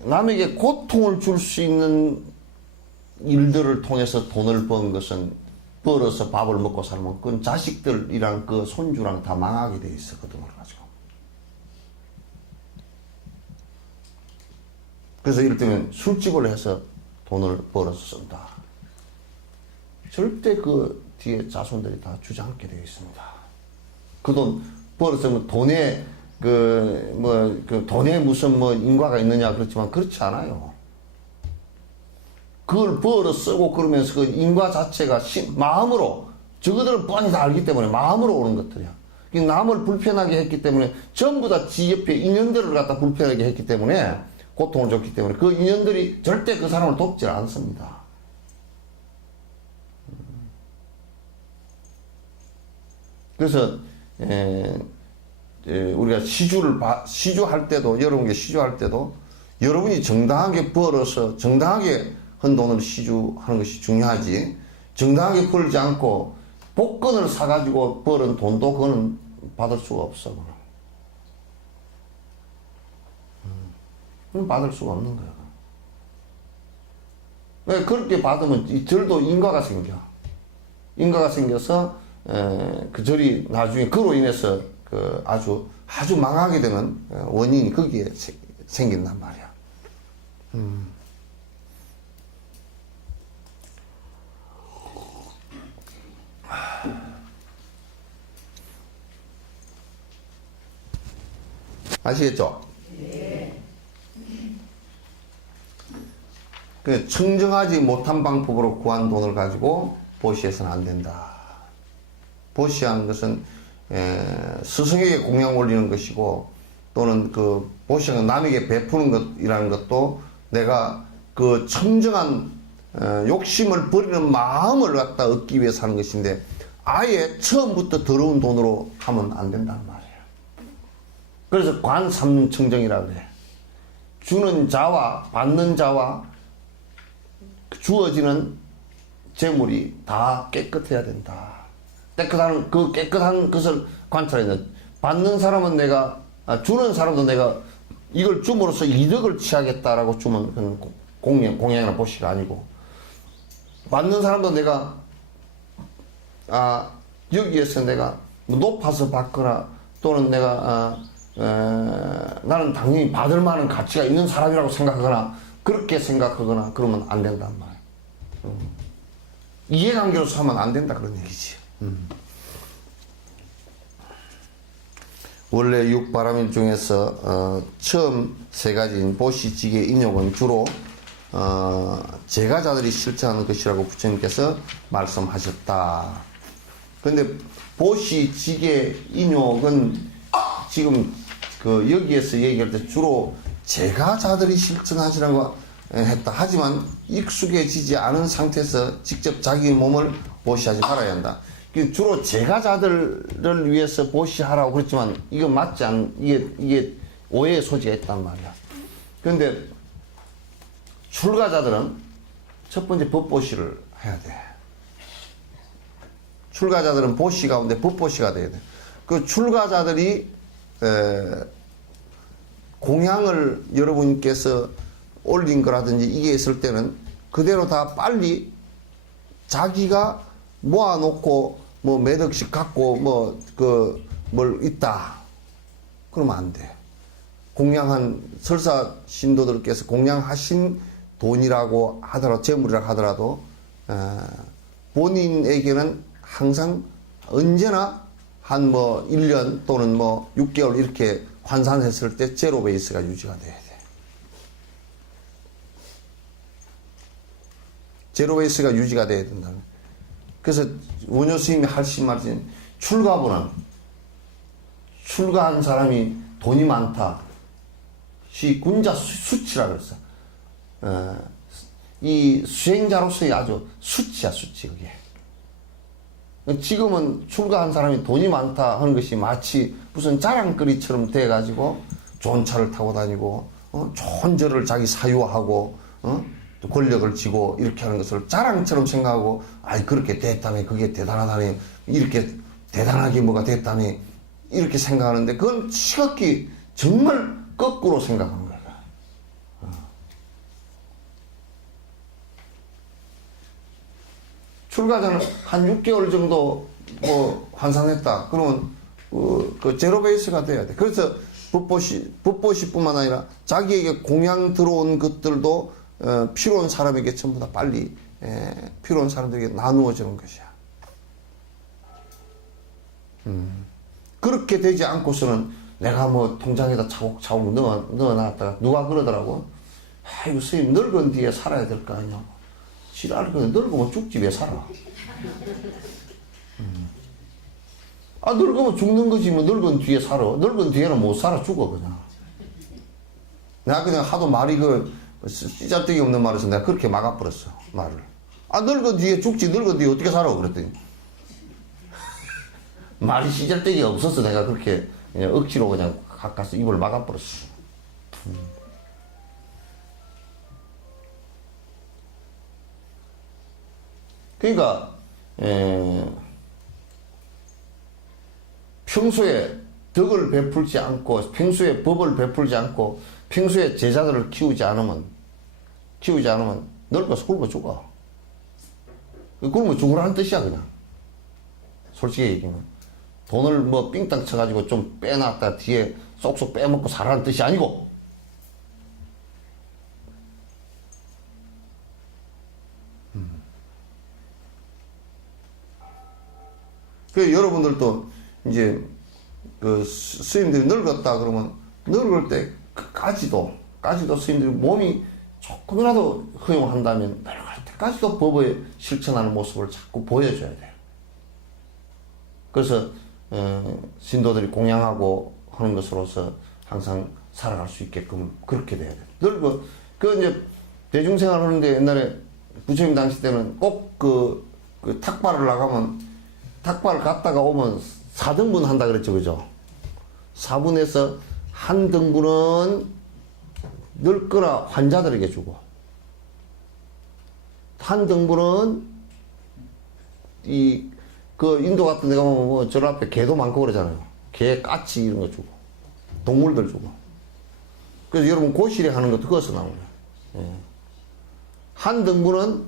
남에게 고통을 줄 수 있는 일들을 통해서 돈을 번 것은, 벌어서 밥을 먹고 살면 그건 자식들이랑 그 손주랑 다 망하게 돼 있어. 그 돈을 가지고. 그래서 이럴 때면 술집을 해서 돈을 벌어서 쓴다. 절대 그 뒤에 자손들이 다 주지 않게 되어 있습니다. 그 돈 벌었으면 돈에 돈에 무슨 인과가 있느냐 그렇지만 그렇지 않아요. 그걸 벌어 쓰고 그러면서 그 인과 자체가 마음으로, 저거들은 뻔히 다 알기 때문에 마음으로 오는 것들이야. 남을 불편하게 했기 때문에 전부 다 지 옆에 인연들을 갖다 불편하게 했기 때문에, 고통을 줬기 때문에 그 인연들이 절대 그 사람을 돕지 않습니다. 그래서 우리가 시주할 때도, 여러분께 시주할 때도 여러분이 정당하게 벌어서 정당하게 한 돈을 시주하는 것이 중요하지, 정당하게 벌지 않고 복권을 사가지고 벌은 돈도 그거는 받을 수가 없어. 그건 받을 수가 없는 거야. 왜 그렇게 받으면 이 절도 인과가 생겨. 인과가 생겨서 그 절이 나중에 그로 인해서 그 아주 망하게 되는 원인이 거기에 생긴단 말이야. 아시겠죠? 그 청정하지 못한 방법으로 구한 돈을 가지고 보시해서는 안 된다. 보시하는 것은 스승에게 공양 올리는 것이고, 또는 그 보시는 남에게 베푸는 것이라는 것도 내가 그 청정한 욕심을 버리는 마음을 갖다 얻기 위해서 하는 것인데, 아예 처음부터 더러운 돈으로 하면 안 된다는 말이에요. 그래서 관삼청정이라고 그래. 주는 자와 받는 자와 주어지는 재물이 다 깨끗해야 된다. 깨끗한 것을 관찰해야 돼. 받는 사람은 주는 사람도 내가 이걸 줌으로써 이득을 취하겠다라고 주면 그건 공양이나 보시가 아니고, 받는 사람도 내가 여기에서 내가 높아서 받거나, 또는 내가 나는 당연히 받을 만한 가치가 있는 사람이라고 생각하거나, 그렇게 생각하거나 그러면 안 된단 말이야. 이해관계로서 하면 안 된다 그런 얘기지. 원래 육바라밀 중에서 처음 세 가지인 보시, 지계, 인욕은 주로 제가자들이 실천하는 것이라고 부처님께서 말씀하셨다. 그런데 보시, 지계, 인욕은 지금 그 여기에서 얘기할 때 주로 제가자들이 실천하시라고 했다. 하지만 익숙해지지 않은 상태에서 직접 자기 몸을 보시하지 말아야 한다. 주로 제가자들을 위해서 보시하라고 그랬지만 이거 맞지 않은, 이게 오해의 소지가 있단 말이야. 그런데 출가자들은 첫 번째 법보시를 해야 돼. 출가자들은 보시 가운데 법보시가 돼야 돼. 그 출가자들이 공양을 여러분께서 올린 거라든지 이게 있을 때는 그대로 다 빨리 자기가 모아놓고 뭐 몇 억씩 갖고 뭘 있다 그러면 안 돼. 공양한 설사 신도들께서 공양하신 돈이라고 하더라도, 재물이라고 하더라도 본인에게는 항상 언제나 한 1년 또는 6개월 이렇게 환산했을 때 제로 베이스가 유지가 돼야 돼. 제로 베이스가 유지가 돼야 된다. 그래서 원효 스님이 하신 말이, 출가보는 출가한 사람이 돈이 많다. 군자 수치라 그랬어. 이 수행자로서의 아주 수치야, 수치, 그게. 지금은 출가한 사람이 돈이 많다 하는 것이 마치 무슨 자랑거리처럼 돼가지고 좋은 차를 타고 다니고, 좋은 절을 자기 사유하고, 또 권력을 쥐고 이렇게 하는 것을 자랑처럼 생각하고, 그렇게 됐다니, 그게 대단하다니, 이렇게 대단하게 뭐가 됐다니, 이렇게 생각하는데, 그건 지극히 정말 거꾸로 생각하는 거야. 출가자는 한 6개월 정도 환산했다. 그러면 그 제로 베이스가 돼야 돼. 그래서 법보시뿐만 아니라 자기에게 공양 들어온 것들도 필요한 사람에게 전부 다 빨리 필요한 사람들에게 나누어지는 것이야. 그렇게 되지 않고서는 내가 통장에다 차곡차곡 넣어놨다가 누가 그러더라고. 아이고 스님 늙은 뒤에 살아야 될 거 아니야. 지랄, 늙으면 죽지 왜 살아? 늙으면 죽는 거지 늙은 뒤에 살아. 늙은 뒤에는 못 살아, 죽어 그냥. 내가 그냥 하도 말이 씨잘데기 없는 말에서 내가 그렇게 막아버렸어, 말을. 늙은 뒤에 죽지, 늙은 뒤에 어떻게 살아? 그랬더니. 말이 씨잘데기가 없어서 내가 그렇게 그냥 억지로 그냥 가까스 입을 막아버렸어. 그러니까 평소에 덕을 베풀지 않고 평소에 법을 베풀지 않고 평소에 제자들을 키우지 않으면 늙어서 굶어 죽어. 굶어 죽으라는 뜻이야 그냥. 솔직히 얘기하면 돈을 뭐 삥땅 쳐가지고 좀 빼놨다 뒤에 쏙쏙 빼먹고 살라는 뜻이 아니고, 그 여러분들도 이제 그 스님들이 늙었다 그러면 늙을 때까지도 스님들이 몸이 조금이라도 허용한다면 늙을 때까지도 법을 실천하는 모습을 자꾸 보여줘야 돼요. 그래서 신도들이 공양하고 하는 것으로서 항상 살아갈 수 있게끔 그렇게 돼야 돼요. 그 이제 대중생활 하는데 옛날에 부처님 당시 때는 꼭 그 탁발을 나가면 탁발 갔다가 오면 4등분 한다 그랬죠, 그죠? 4분에서 한 등분은 늙거나 환자들에게 주고, 한 등분은 그 인도 같은 데 가면 뭐 저 앞에 개도 많고 그러잖아요. 개, 까치 이런 거 주고, 동물들 주고. 그래서 여러분 고시리 하는 것도 그것서 나오네. 예. 한 등분은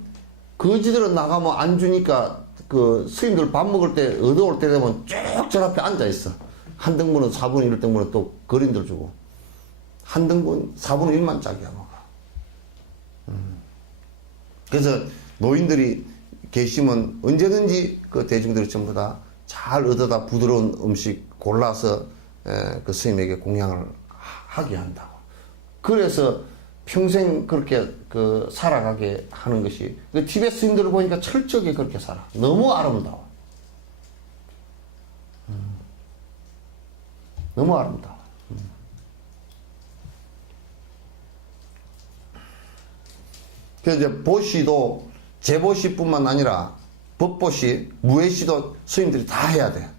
거지들은 나가면 안 주니까 그 스님들 밥 먹을 때 어두울 때 되면 쭉 저 앞에 앉아 있어. 한 등분은 4분의 1 등분은 또 거린들 주고, 한 등분 4분의 1만 짝이야 먹어. 그래서 노인들이 계시면 언제든지 그 대중들이 전부 다 잘 얻어다 부드러운 음식 골라서 그 스님에게 공양을 하게 한다고. 그래서 평생 그렇게 그 살아가게 하는 것이, 그 티베트 스님들을 보니까 철저하게 그렇게 살아. 너무 아름다워. 너무 아름다워. 그래서 이제 보시도 제보시뿐만 아니라 법보시, 무예시도 스님들이 다 해야 돼.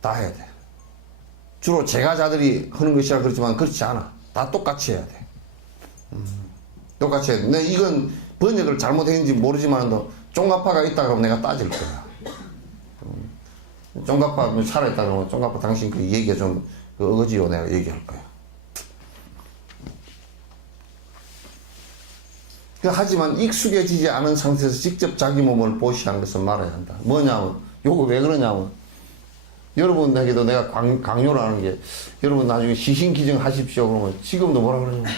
다 해야 돼. 주로 제가자들이 하는 것이라 그렇지만 그렇지 않아. 다 똑같이 해야 돼. 똑같이 해야 돼. 근데 이건 번역을 잘못했는지 모르지만 쫑가파가 있다 그러면 내가 따질 거야. 쫑가파 살아있다 그러면 쫑가파 당신 그 얘기가 좀 그 어거지요 내가 얘기할 거야. 하지만 익숙해지지 않은 상태에서 직접 자기 몸을 보시하는 것은 말아야 한다. 뭐냐면, 요거 왜 그러냐면, 여러분에게도 내가 강요를 하는 게, 여러분 나중에 시신기증 하십시오. 그러면 지금도 뭐라 그러냐면,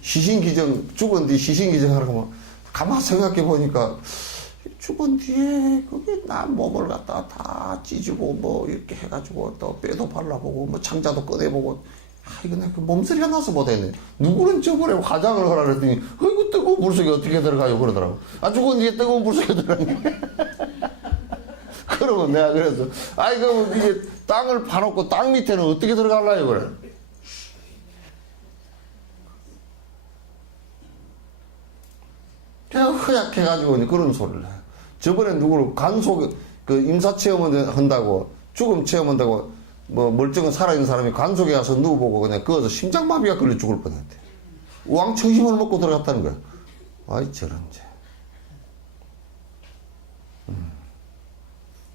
시신기증, 죽은 뒤 시신기증 하라고 하면, 가만 생각해 보니까, 죽은 뒤에, 그게 나 몸을 갖다가 다 찢고, 뭐, 이렇게 해가지고, 또 뼈도 발라보고, 뭐, 창자도 꺼내보고, 이거 내가 그 몸소리가 나서 못했네. 누구는 저번에 화장을 하라 그랬더니, 이거 뜨거운 물속에 어떻게 들어가요? 그러더라고. 아, 죽은 뒤에 뜨거운 물속에 들어가니. 그러면 내가 그래서, 그럼 이게 땅을 파놓고 땅 밑에는 어떻게 들어갈라요? 그래. 그냥 허약해가지고 그런 소리를 해. 저번에 누구를 간속, 그 임사체험을 한다고, 죽음 체험한다고, 뭐 멀쩡한 살아있는 사람이 관속에 가서 누워보고 그냥 그어서 심장마비가 걸려 죽을 뻔했대. 우왕청심을 먹고 들어갔다는 거야. 아이 저런지.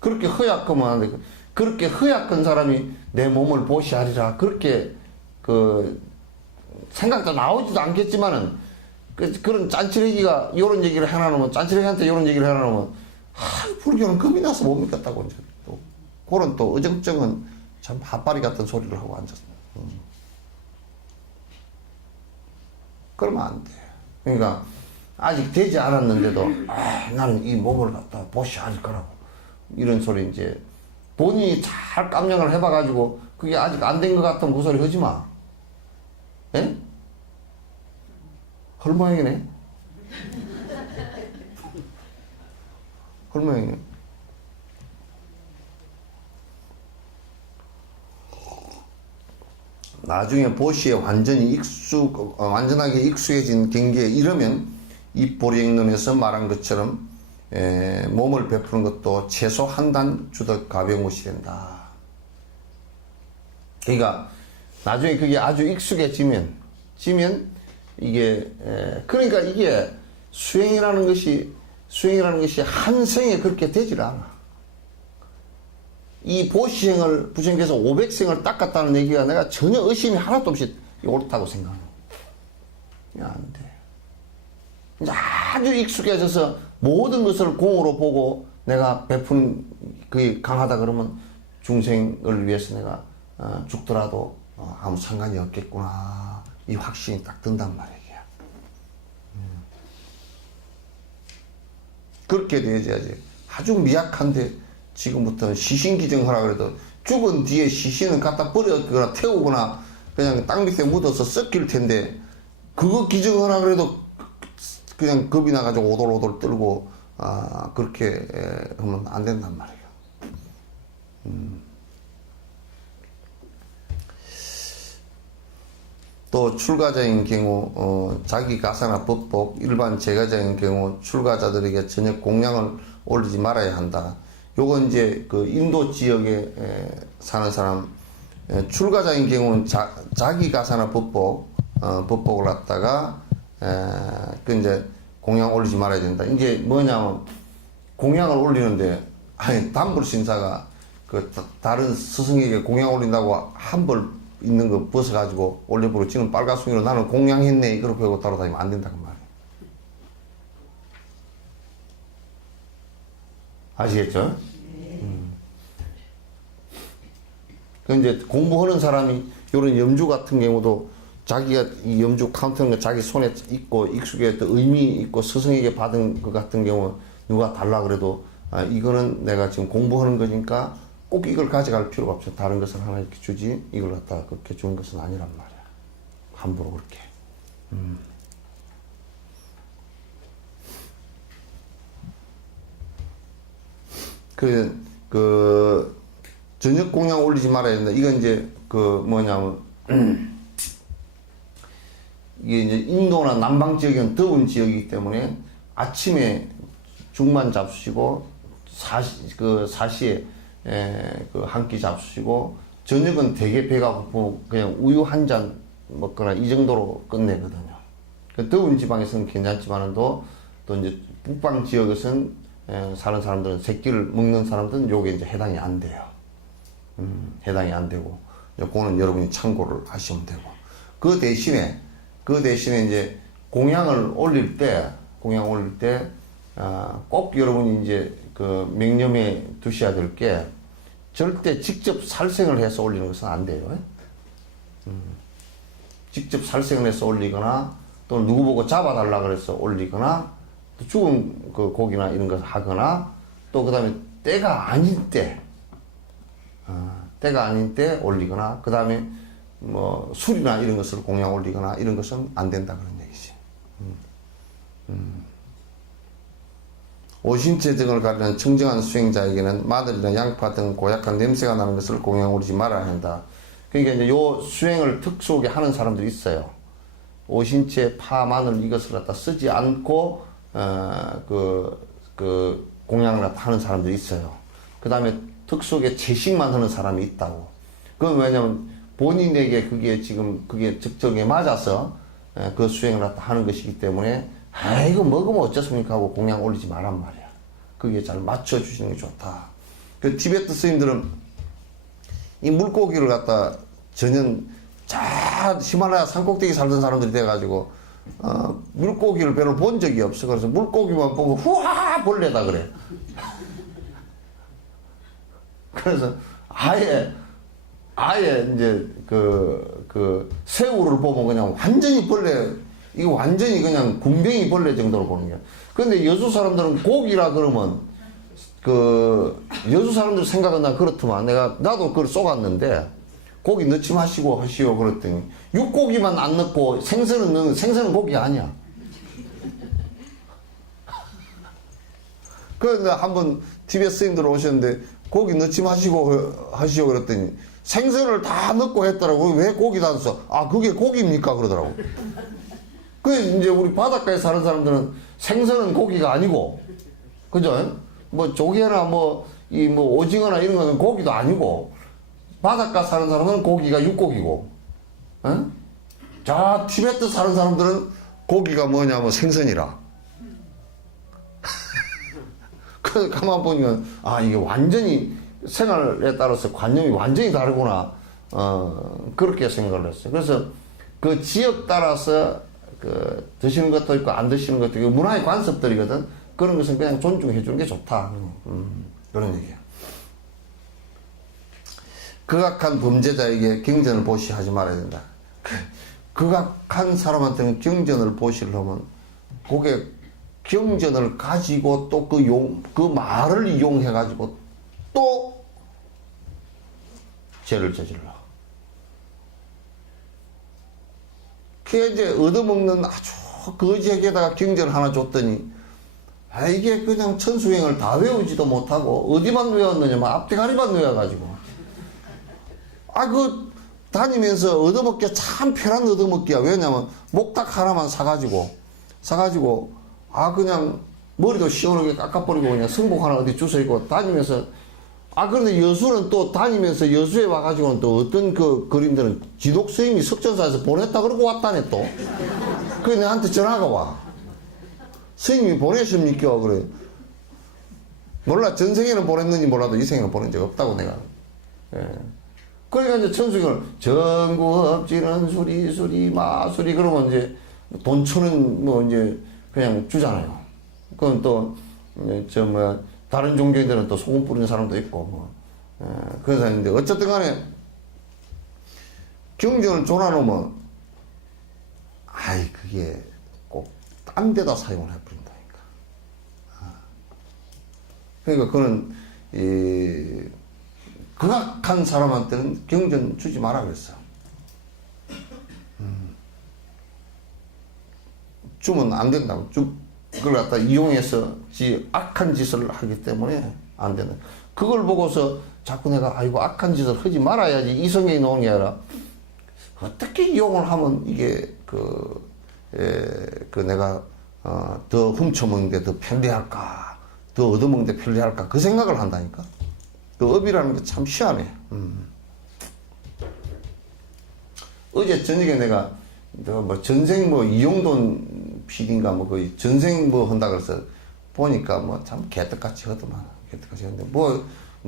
그렇게 허약하면 안 돼. 그렇게 허약한 사람이 내 몸을 보시하리라. 그렇게 그 생각도 나오지도 않겠지만은 그런 짠치레기가 이런 얘기를 해놔놓으면, 짠치레기한테 이런 얘기를 해놔놓으면, 불교는 겁이 나서 못 믿겠다고 이제 또 그런 또 어정쩡한 참 핫바리 같은 소리를 하고 앉았어. 그러면 안 돼. 그러니까 아직 되지 않았는데도 나는 이 몸을 갖다 보시할 거라고 이런 소리 이제 본인이 잘 깜냥을 해봐가지고 그게 아직 안 된 것 같으면 그 소리 하지 마. 예? 헐모양이네. 헐모양이네. 나중에 보시에 완전하게 익숙해진 경계에 이르면 이 보리행론에서 말한 것처럼 몸을 베푸는 것도 최소 한 단 주덕 가벼운 것이 된다. 그러니까 나중에 그게 아주 익숙해지면 이게 그러니까 이게 수행이라는 것이 한 생에 그렇게 되질 않아. 이 보시행을 부처님께서 500생을 닦았다는 얘기가 내가 전혀 의심이 하나도 없이 옳다고 생각해. 안 돼. 이제 아주 익숙해져서 모든 것을 공으로 보고 내가 베푼 그게 강하다 그러면 중생을 위해서 내가 죽더라도 아무 상관이 없겠구나. 이 확신이 딱 든단 말이야. 그렇게 되어야지. 아주 미약한데 지금부터 시신기증하라 그래도 죽은 뒤에 시신은 갖다 버리거나 태우거나 그냥 땅 밑에 묻어서 썩길 텐데 그거 기증하라 그래도 그냥 겁이 나가지고 오돌오돌 떨고 그렇게 하면 안 된단 말이에요. 또 출가자인 경우 자기 가사나 법복 일반 재가자인 경우 출가자들에게 전혀 공양을 올리지 말아야 한다. 요건 이제 그 인도 지역에 사는 사람 출가자인 경우는 자기 가사나 법복을 갖다가 그 이제 공양 올리지 말아야 된다. 이게 뭐냐면 공양을 올리는데 아니 담불신사가 그 다른 스승에게 공양 올린다고 한 벌 있는 거 벗어가지고 올려버리고 지금 빨가숭이로 나는 공양했네 그렇게 하고 따라다니면 안 된다고 말이에요. 아시겠죠? 그 이제 공부하는 사람이 이런 염주 같은 경우도 자기가 이 염주 카운트는 거 자기 손에 있고 익숙해 또 의미 있고 스승에게 받은 것 같은 경우 누가 달라 그래도 이거는 내가 지금 공부하는 거니까 꼭 이걸 가져갈 필요가 없어. 다른 것을 하나 이렇게 주지 이걸 갖다 그렇게 주는 것은 아니란 말이야. 함부로 그렇게. 그 저녁 공양 올리지 말아야 된다. 이건 이제 그 뭐냐면 이게 이제 인도나 남방 지역은 더운 지역이기 때문에 아침에 죽만 잡수시고 사시에 그 한 끼 잡수시고 저녁은 되게 배가 고프고 그냥 우유 한 잔 먹거나 이 정도로 끝내거든요. 그 더운 지방에서는 괜찮지만도 또 이제 북방 지역에서는 사는 사람들은 새끼를 먹는 사람들은 요게 이제 해당이 안 돼요. 해당이 안 되고 그거는 여러분이 참고를 하시면 되고 그 대신에 이제 공양을 올릴 때 꼭 여러분이 이제 그 명념에 두셔야 될 게 절대 직접 살생을 해서 올리는 것은 안 돼요. 직접 살생을 해서 올리거나 또 누구 보고 잡아달라 그래서 올리거나 또 죽은 그 고기나 이런 것을 하거나 또 그 다음에 때가 아닌 때 올리거나 그 다음에 뭐 술이나 이런 것을 공양 올리거나 이런 것은 안 된다 그런 얘기지. 오신체 등을 가리는 청정한 수행자에게는 마늘이나 양파 등 고약한 냄새가 나는 것을 공양 올리지 말아야 한다. 그러니까 이제 요 수행을 특수하게 하는 사람들이 있어요. 오신체, 파, 마늘 이것을 갖다 쓰지 않고 그 공양을 갖다 하는 사람들이 있어요. 그 다음에 특수하게 채식만 하는 사람이 있다고. 그건 왜냐면 본인에게 그게 적정에 맞아서 그 수행을 갖다 하는 것이기 때문에 이거 먹으면 어쩌습니까 하고 공양 올리지 말란 말이야. 그게 잘 맞춰주시는 게 좋다. 그 티베트 스님들은 이 물고기를 갖다 전혀 히말라야 산꼭대기 살던 사람들이 돼가지고 물고기를 별로 본 적이 없어. 그래서 물고기만 보고 후하 벌레다 그래. 그래서 아예 이제 그 새우를 보면 그냥 완전히 벌레, 이거 완전히 그냥 군뱅이 벌레 정도로 보는 거야. 근데 여수 사람들은 고기라 그러면 여수 사람들 생각은 나 그렇더만 나도 그걸 쏘갔는데 고기 넣지 마시고 하시오 그랬더니 육고기만 안 넣고 생선은 고기 아니야. 그래서 한번 TBS 스님들 오셨는데 고기 넣지 마시고 하시오 그랬더니 생선을 다 넣고 했더라고. 왜 고기도 안 써? 그게 고기입니까? 그러더라고. 그 이제 우리 바닷가에 사는 사람들은 생선은 고기가 아니고, 그죠? 뭐 조개나 뭐 오징어나 이런 거는 고기도 아니고, 바닷가 사는 사람은 고기가 육고기고, 어? 저 티베트 사는 사람들은 고기가 뭐냐면 생선이라. 그래서 가만 보니까, 아, 이게 완전히 생활에 따라서 관념이 완전히 다르구나. 그렇게 생각을 했어요. 그래서 그 지역 따라서 그 드시는 것도 있고 안 드시는 것도 있고 문화의 관습들이거든. 그런 것은 그냥 존중해 주는 게 좋다. 그런 얘기야. 극악한 범죄자에게 경전을 보시하지 말아야 된다. 극악한 사람한테는 경전을 보시려면 그게 경전을 가지고 또 그 말을 이용해가지고 또 죄를 저질러. 그게 이제 얻어먹는 아주 거지에게다가 경전 하나 줬더니, 아, 이게 그냥 천수행을 다 외우지도 못하고, 어디만 외웠느냐면 앞대가리만 외워가지고. 아, 다니면서 얻어먹기가 참 편한 얻어먹기야. 왜냐면 목탁 하나만 사가지고, 아, 그냥 머리도 시원하게 깎아버리고 그냥 성복 하나 어디 주워있고 다니면서, 아, 그런데 여수는 또 다니면서 여수에 와가지고는 또 어떤 그 그림들은 지독 스님이 석전사에서 보냈다 그러고 왔다네 또. 그래 내한테 전화가 와. 스님이 보내십니까? 그래. 몰라. 전생에는 보냈는지 몰라도 이 생에는 보낸 적 없다고 내가. 예. 그러니까 이제 천수경을 전구업지는 수리 마수리 그러면 이제 돈 1,000원 뭐 이제 그냥 주잖아요. 그건 또 다른 종교인들은 또 소금 뿌리는 사람도 있고 뭐. 그래서 이제 어쨌든 간에 경전을 졸아놓으면 아이 그게 꼭 딴 데다 사용을 해버린다니까. 그러니까 그는 극악한 사람한테는 경전 주지 마라 그랬어. 주면 안 된다고. 그걸 갖다 이용해서 악한 짓을 하기 때문에 안 된다. 그걸 보고서 자꾸 내가 아이고 악한 짓을 하지 말아야지 이 성경이 나오는 게 아니라 어떻게 이용을 하면 이게 내가 더 훔쳐먹는데 더 편리할까, 더 얻어먹는데 편리할까 그 생각을 한다니까. 그 업이라는 게 참 희한해. 어제 저녁에 내가 뭐 전생 뭐 이용돈 PD인가 뭐 거의 전생 뭐 한다 그래서 보니까 뭐 참 개떡같이 하더만. 개떡같이 하는데 뭐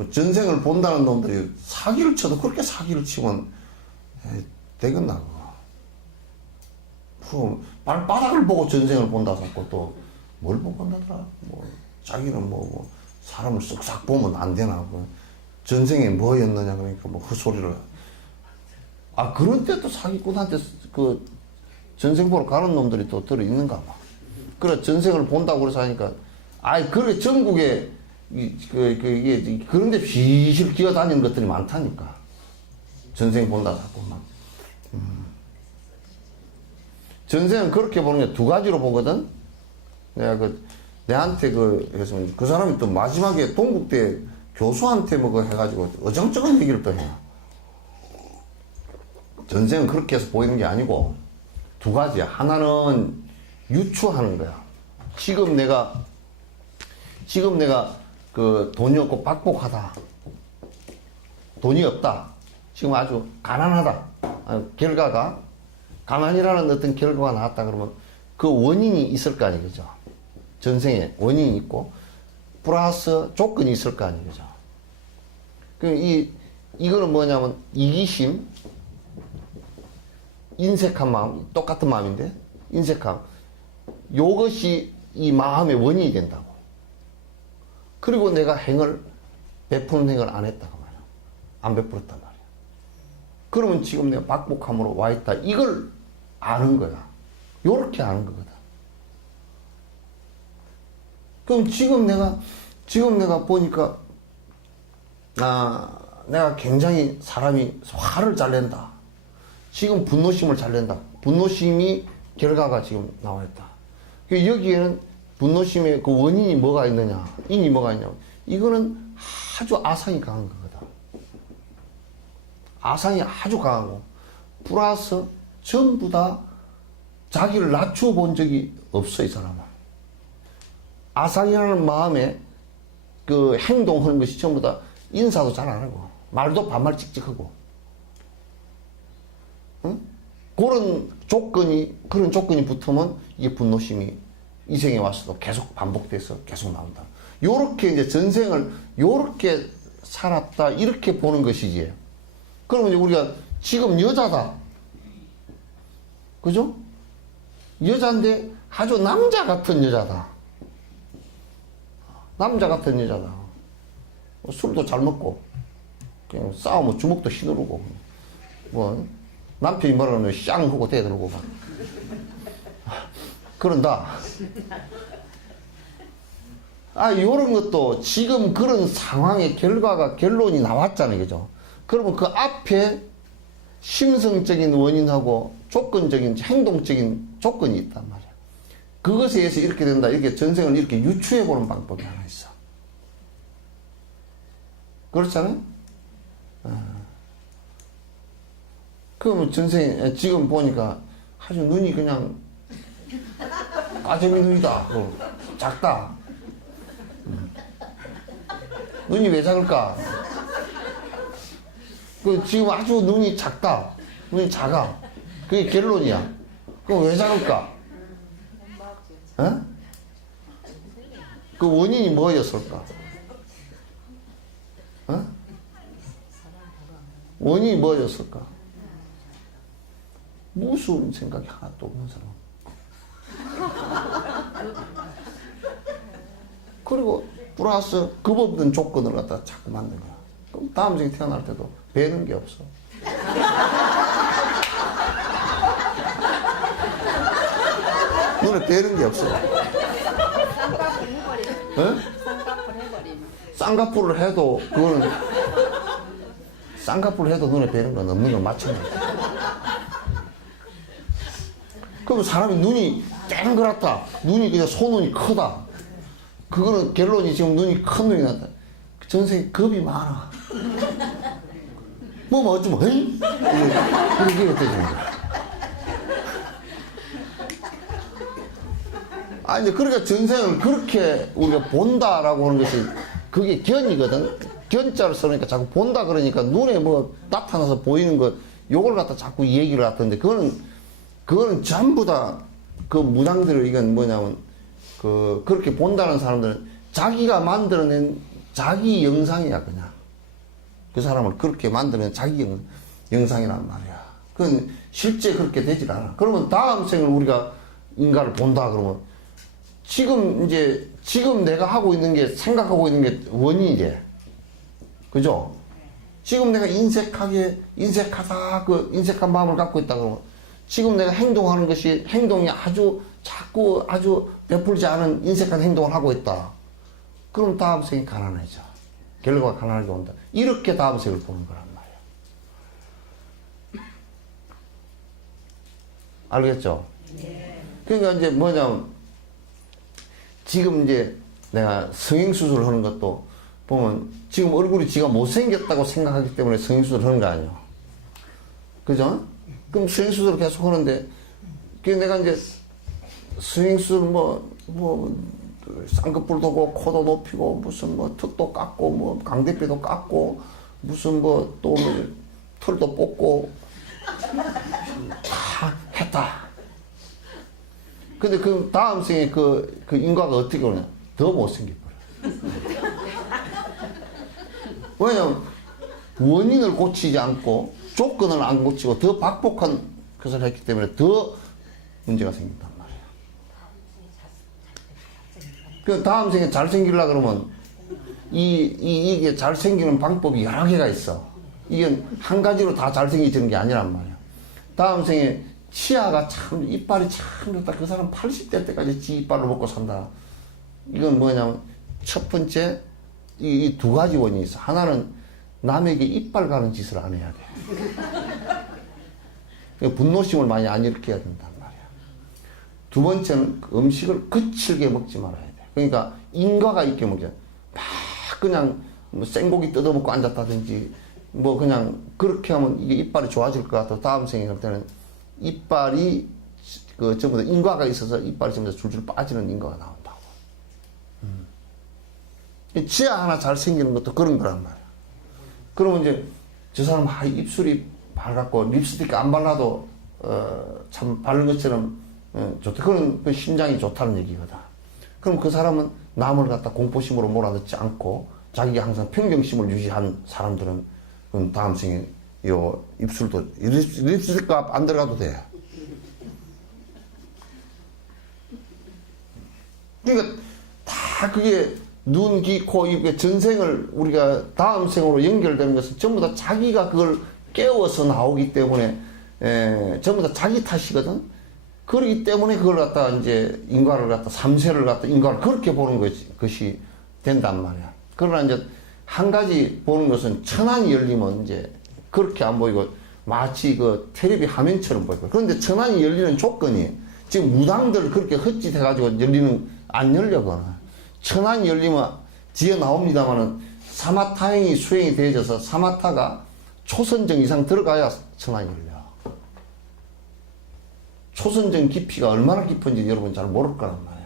전생을 본다는 놈들이 사기를 쳐도 그렇게 사기를 치면 되겠나 그거. 발바닥을 보고 전생을 본다 자꾸 또 뭘 보고 한다더라. 뭐 자기는 뭐 사람을 쓱싹 보면 안 되나 뭐. 전생에 뭐였느냐 그러니까 뭐 헛소리를. 아 그런 때 또 사기꾼한테 그 전생 보러 가는 놈들이 또 들어 있는가 봐. 그래 전생을 본다고 그래서 하니까 아이 그렇게 전국에 이게 그런데 비실 기어다니는 것들이 많다니까. 전생 본다 자꾸 막. 전생은 그렇게 보는 게 두 가지로 보거든. 내가 내한테 해서 그 사람이 또 마지막에 동국대 교수한테 뭐 해가지고 어정쩡한 얘기를 또 해. 전생은 그렇게 해서 보이는 게 아니고 두 가지야. 하나는 유추하는 거야. 지금 내가 그 돈이 없고 박복하다. 돈이 없다. 지금 아주 가난하다. 결과가 가난이라는 어떤 결과가 나왔다 그러면 그 원인이 있을 거 아니겠죠. 전생에 원인이 있고 플러스 조건이 있을 거 아니겠죠. 이거는 뭐냐면 이기심, 인색한 마음, 똑같은 마음인데 인색함. 요것이 이 마음의 원인이 된다고. 그리고 내가 베푸는 행을 안 했다고 말이야. 안 베풀었단 말이야. 그러면 지금 내가 박복함으로 와 있다. 이걸 아는 거야. 요렇게 아는 거거든. 그럼 지금 내가 보니까 내가 굉장히 사람이 화를 잘 낸다. 지금 분노심을 잘 낸다. 분노심이 결과가 지금 나와 있다. 여기에는 분노심의 그 원인이 뭐가 있느냐, 인이 뭐가 있냐. 이거는 아주 아상이 강한 거거든. 아상이 아주 강하고 플러스 전부 다 자기를 낮추어 본 적이 없어 이 사람은. 아상이라는 마음에 그 행동하는 것이 전부 다 인사도 잘 안 하고 말도 반말 찍찍하고. 응? 그런 조건이 붙으면 이게 분노심이 이생에 와서도 계속 반복돼서 계속 나온다. 요렇게 이제 전생을 요렇게 살았다, 이렇게 보는 것이지. 그러면 이제 우리가 지금 여자다. 그죠? 여자인데 아주 남자 같은 여자다. 남자 같은 여자다. 술도 잘 먹고, 그냥 싸우면 주먹도 휘두르고, 뭐, 남편이 뭐라 그러면 쌍 하고 대들고 막. 그런다. 요런 것도 지금 그런 상황의 결론이 나왔잖아요. 그죠? 그러면 그 앞에 심성적인 원인하고 조건적인, 행동적인 조건이 있단 말이야. 그것에 의해서 이렇게 된다. 이렇게 전생을 이렇게 유추해보는 방법이 하나 있어. 그렇잖아요? 그러면 전생에, 지금 보니까 아주 눈이 그냥 까재미 눈이다. 작다. 눈이 왜 작을까? 지금 아주 눈이 작다. 눈이 작아. 그게 결론이야. 그럼 왜 작을까? 어? 그 원인이 뭐였을까? 어? 원인이 뭐였을까? 무슨 생각이 하나도 없는 사람. 그리고 플러스 겁 없는 조건을 갖다 자꾸 만든 거야. 그럼 다음 생에 태어날 때도 배는 게 없어. 눈에 배는 게 없어. 쌍꺼풀 해버리면. 어? 쌍꺼풀 해버리면. 쌍꺼풀을 해도 그거는 쌍꺼풀을 해도 눈에 배는 건 없는 걸 마찬가지야. 그럼 사람이 눈이 쨍그랗다. 눈이 그냥 소눈이 크다. 그거는 결론이 지금 눈이 큰 눈이 났다. 전생에 겁이 많아. 뭐 어쩌면 에이? 이렇게 어때지는 거야. 이제 그러니까 전생을 그렇게 우리가 본다라고 하는 것이 그게 견이거든. 견자를 쓰니까 자꾸 본다 그러니까 눈에 뭐 나타나서 보이는 것 요걸 갖다 자꾸 얘기를 하던데 그거는 전부 다 그 무당들을 이건 뭐냐면 그렇게 본다는 사람들은 자기가 만들어낸 자기 영상이야, 그냥. 그 사람을 그렇게 만드는 자기 영상이란 말이야. 그건 실제 그렇게 되질 않아. 그러면 다음 생을 우리가 인간을 본다 그러면 지금 내가 하고 있는 게, 생각하고 있는 게 원인이지. 그죠? 지금 내가 인색하다, 그 인색한 마음을 갖고 있다 그러면 지금 내가 행동하는 것이 행동이 아주 베풀지 않은 인색한 행동을 하고 있다. 그럼 다음 생이 가난해져. 결과가 가난하게 온다. 이렇게 다음 생을 보는 거란 말이야. 알겠죠? 네. 그러니까 이제 뭐냐면 지금 내가 성형수술을 하는 것도 보면 지금 얼굴이 지가 못생겼다고 생각하기 때문에 성형수술을 하는 거 아니에요. 그죠? 그럼 성형수술을 계속 하는데, 내가 성형수술 쌍꺼풀도 고 코도 높이고, 무슨 턱도 깎고, 강대뼈도 깎고, 무슨 털도 뽑고, 다 했다. 근데 그 다음 생에 그 인과가 어떻게 오냐? 더 못생겨버려. 왜냐면 원인을 고치지 않고 조건을 안 고치고 더 박복한 것을 했기 때문에 더 문제가 생긴단 말이야. 그 다음 생에 잘생기려고 그러면 이게 잘생기는 방법이 여러 개가 있어. 이게 한 가지로 다 잘생기지는 게 아니란 말이야. 다음 생에 치아가 참, 이빨이 참 좋다. 그 사람 80대 때까지 지 이빨을 먹고 산다. 이건 뭐냐면, 첫 번째, 이 두 가지 원인이 있어. 하나는 남에게 이빨 가는 짓을 안 해야 돼. 분노심을 많이 안 일으켜야 된단 말이야. 두 번째는 음식을 거칠게 먹지 말아야 돼. 그러니까 인과가 있게 먹자. 막 그냥 생고기 뜯어먹고 앉았다든지, 그냥 그렇게 하면 이게 이빨이 좋아질 것 같아. 다음 생에 할 때는 이빨이 전부 다 인과가 있어서 이빨이 전부 다 줄줄 빠지는 인과가 나온다고. 치아 하나 잘 생기는 것도 그런 거란 말이야. 그러면 이제 저 사람 입술이 밝았고 립스틱 안 발라도 참 바른 것처럼 좋다. 그런 그 심장이 좋다는 얘기거든. 그럼 그 사람은 남을 갖다 공포심으로 몰아넣지 않고 자기가 항상 평정심을 유지한 사람들은 그럼 다음 생에 요 입술도 립스틱 안 들어가도 돼. 그러니까 다 그게 눈, 귀, 코, 입의 전생을 우리가 다음 생으로 연결되는 것은 전부 다 자기가 그걸 깨워서 나오기 때문에 전부 다 자기 탓이거든. 그렇기 때문에 그걸 갖다 이제 인과를 갖다 삼세를 갖다 인과를 그렇게 보는 것이 된단 말이야. 그러나 이제 한 가지 보는 것은 천안이 열리면 이제 그렇게 안 보이고 마치 그 텔레비 화면처럼 보이고. 그런데 천안이 열리는 조건이 지금 무당들 그렇게 헛짓해가지고 안 열려거나. 천안이 열리면 뒤에 나옵니다만은 사마타행이 수행이 되어져서 사마타가 초선정 이상 들어가야 천안이 열려. 초선정 깊이가 얼마나 깊은지 여러분 잘 모를 거란 말이야.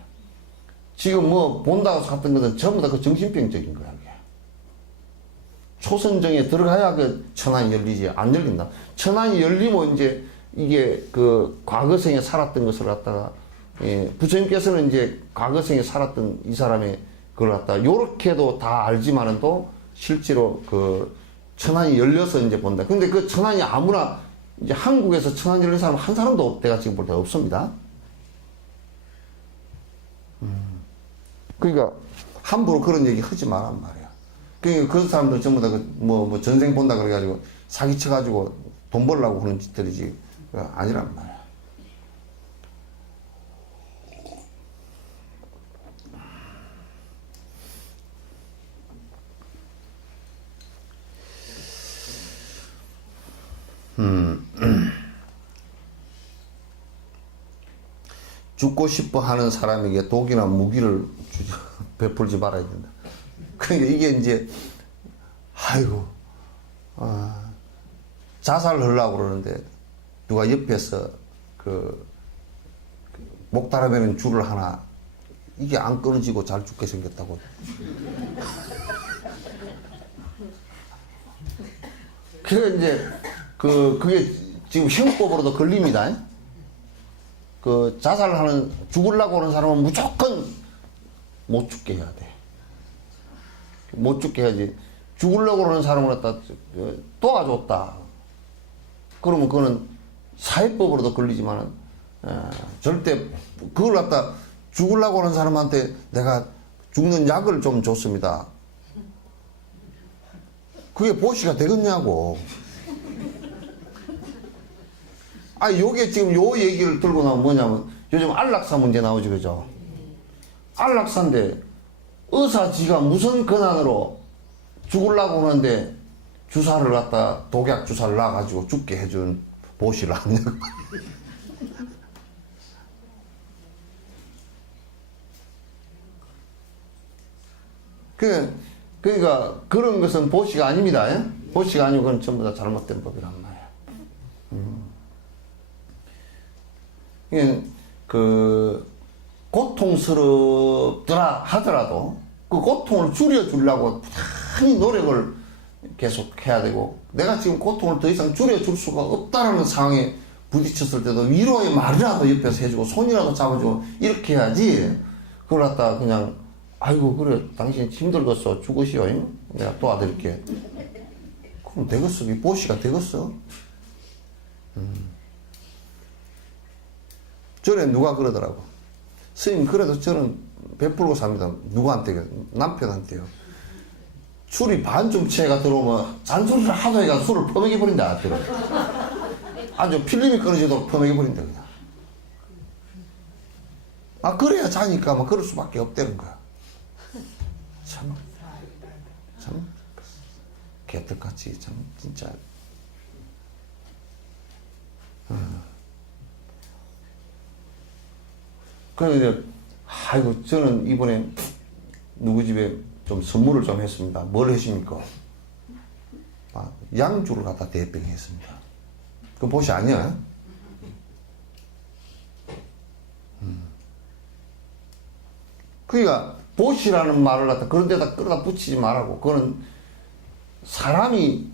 지금 뭐 본다고 갔던 것은 전부 다 그 정신병적인 거야. 그게. 초선정에 들어가야 그 천안이 열리지. 안 열린다. 천안이 열리면 이제 이게 그 과거생에 살았던 것을 갖다가 부처님께서는 이제 과거생에 살았던 이 사람의 그걸 갖다가 요렇게도 다 알지만은 또 실제로 그 천안이 열려서 이제 본다. 근데 그 천안이 아무나 이제 한국에서 천안 열린 사람 한 사람도 내가 지금 볼 때 없습니다. 그러니까 함부로 그런 얘기 하지 말란 말이야. 그러니까 그 사람들 전부 다 뭐 전생 본다 그래가지고 사기쳐가지고 돈 벌려고 그런 짓들이지 아니란 말이야. 죽고 싶어 하는 사람에게 독이나 무기를 베풀지 말아야 된다. 그러니까 이게 이제, 아이고, 자살을 하려고 그러는데, 누가 옆에서 목다라매는 줄을 하나, 이게 안 끊어지고 잘 죽게 생겼다고. 그래, 이제, 그게 지금 형법으로도 걸립니다. 자살하는, 죽으려고 하는 사람은 무조건 못 죽게 해야 돼. 못 죽게 해야지. 죽으려고 하는 사람을 갖다 도와줬다. 그러면 그거는 사회법으로도 걸리지만은, 절대 그걸 갖다 죽으려고 하는 사람한테 내가 죽는 약을 좀 줬습니다. 그게 보시가 되겠냐고. 요게 지금 요 얘기를 들고 나면 뭐냐면 요즘 안락사 문제 나오죠, 그죠? 안락사인데 의사지가 무슨 권한으로 죽으려고 하는데 주사를 갖다 독약 주사를 놔가지고 죽게 해준 보시를 하냐고. 그러니까 그런 것은 보시가 아닙니다. 보시가 아니고 그건 전부 다 잘못된 법이란 말이야. 고통스럽더라 하더라도 그 고통을 줄여주려고 부단히 노력을 계속 해야 되고, 내가 지금 고통을 더 이상 줄여줄 수가 없다라는 상황에 부딪혔을 때도 위로의 말이라도 옆에서 해주고 손이라도 잡아주고 이렇게 해야지. 그걸 갖다 그냥 아이고 그래 당신 힘들겠어 죽으시오 내가 도와드릴게. 그럼 되겠어? 이 보시가 되겠어? 전에 누가 그러더라고. 스님 그래도 저는 베풀고 삽니다. 누구한테? 남편한테요. 술이 반쯤 채가 들어오면 잔소리를 하도 해가 술을 퍼먹여버린다. 아주 필름이 끊어지도록 퍼먹여버린다 그냥. 그래야 자니까 막 그럴 수밖에 없다는 거야. 참 개떡같이 참 진짜. 그런데 아이고 저는 이번에 누구 집에 좀 선물을 좀 했습니다. 뭘 했습니까? 양주를 갖다 대병했습니다. 그거 보시 아니야? 그러니까 보시라는 말을 갖다 그런 데다 끌어다 붙이지 말라고. 그거는 사람이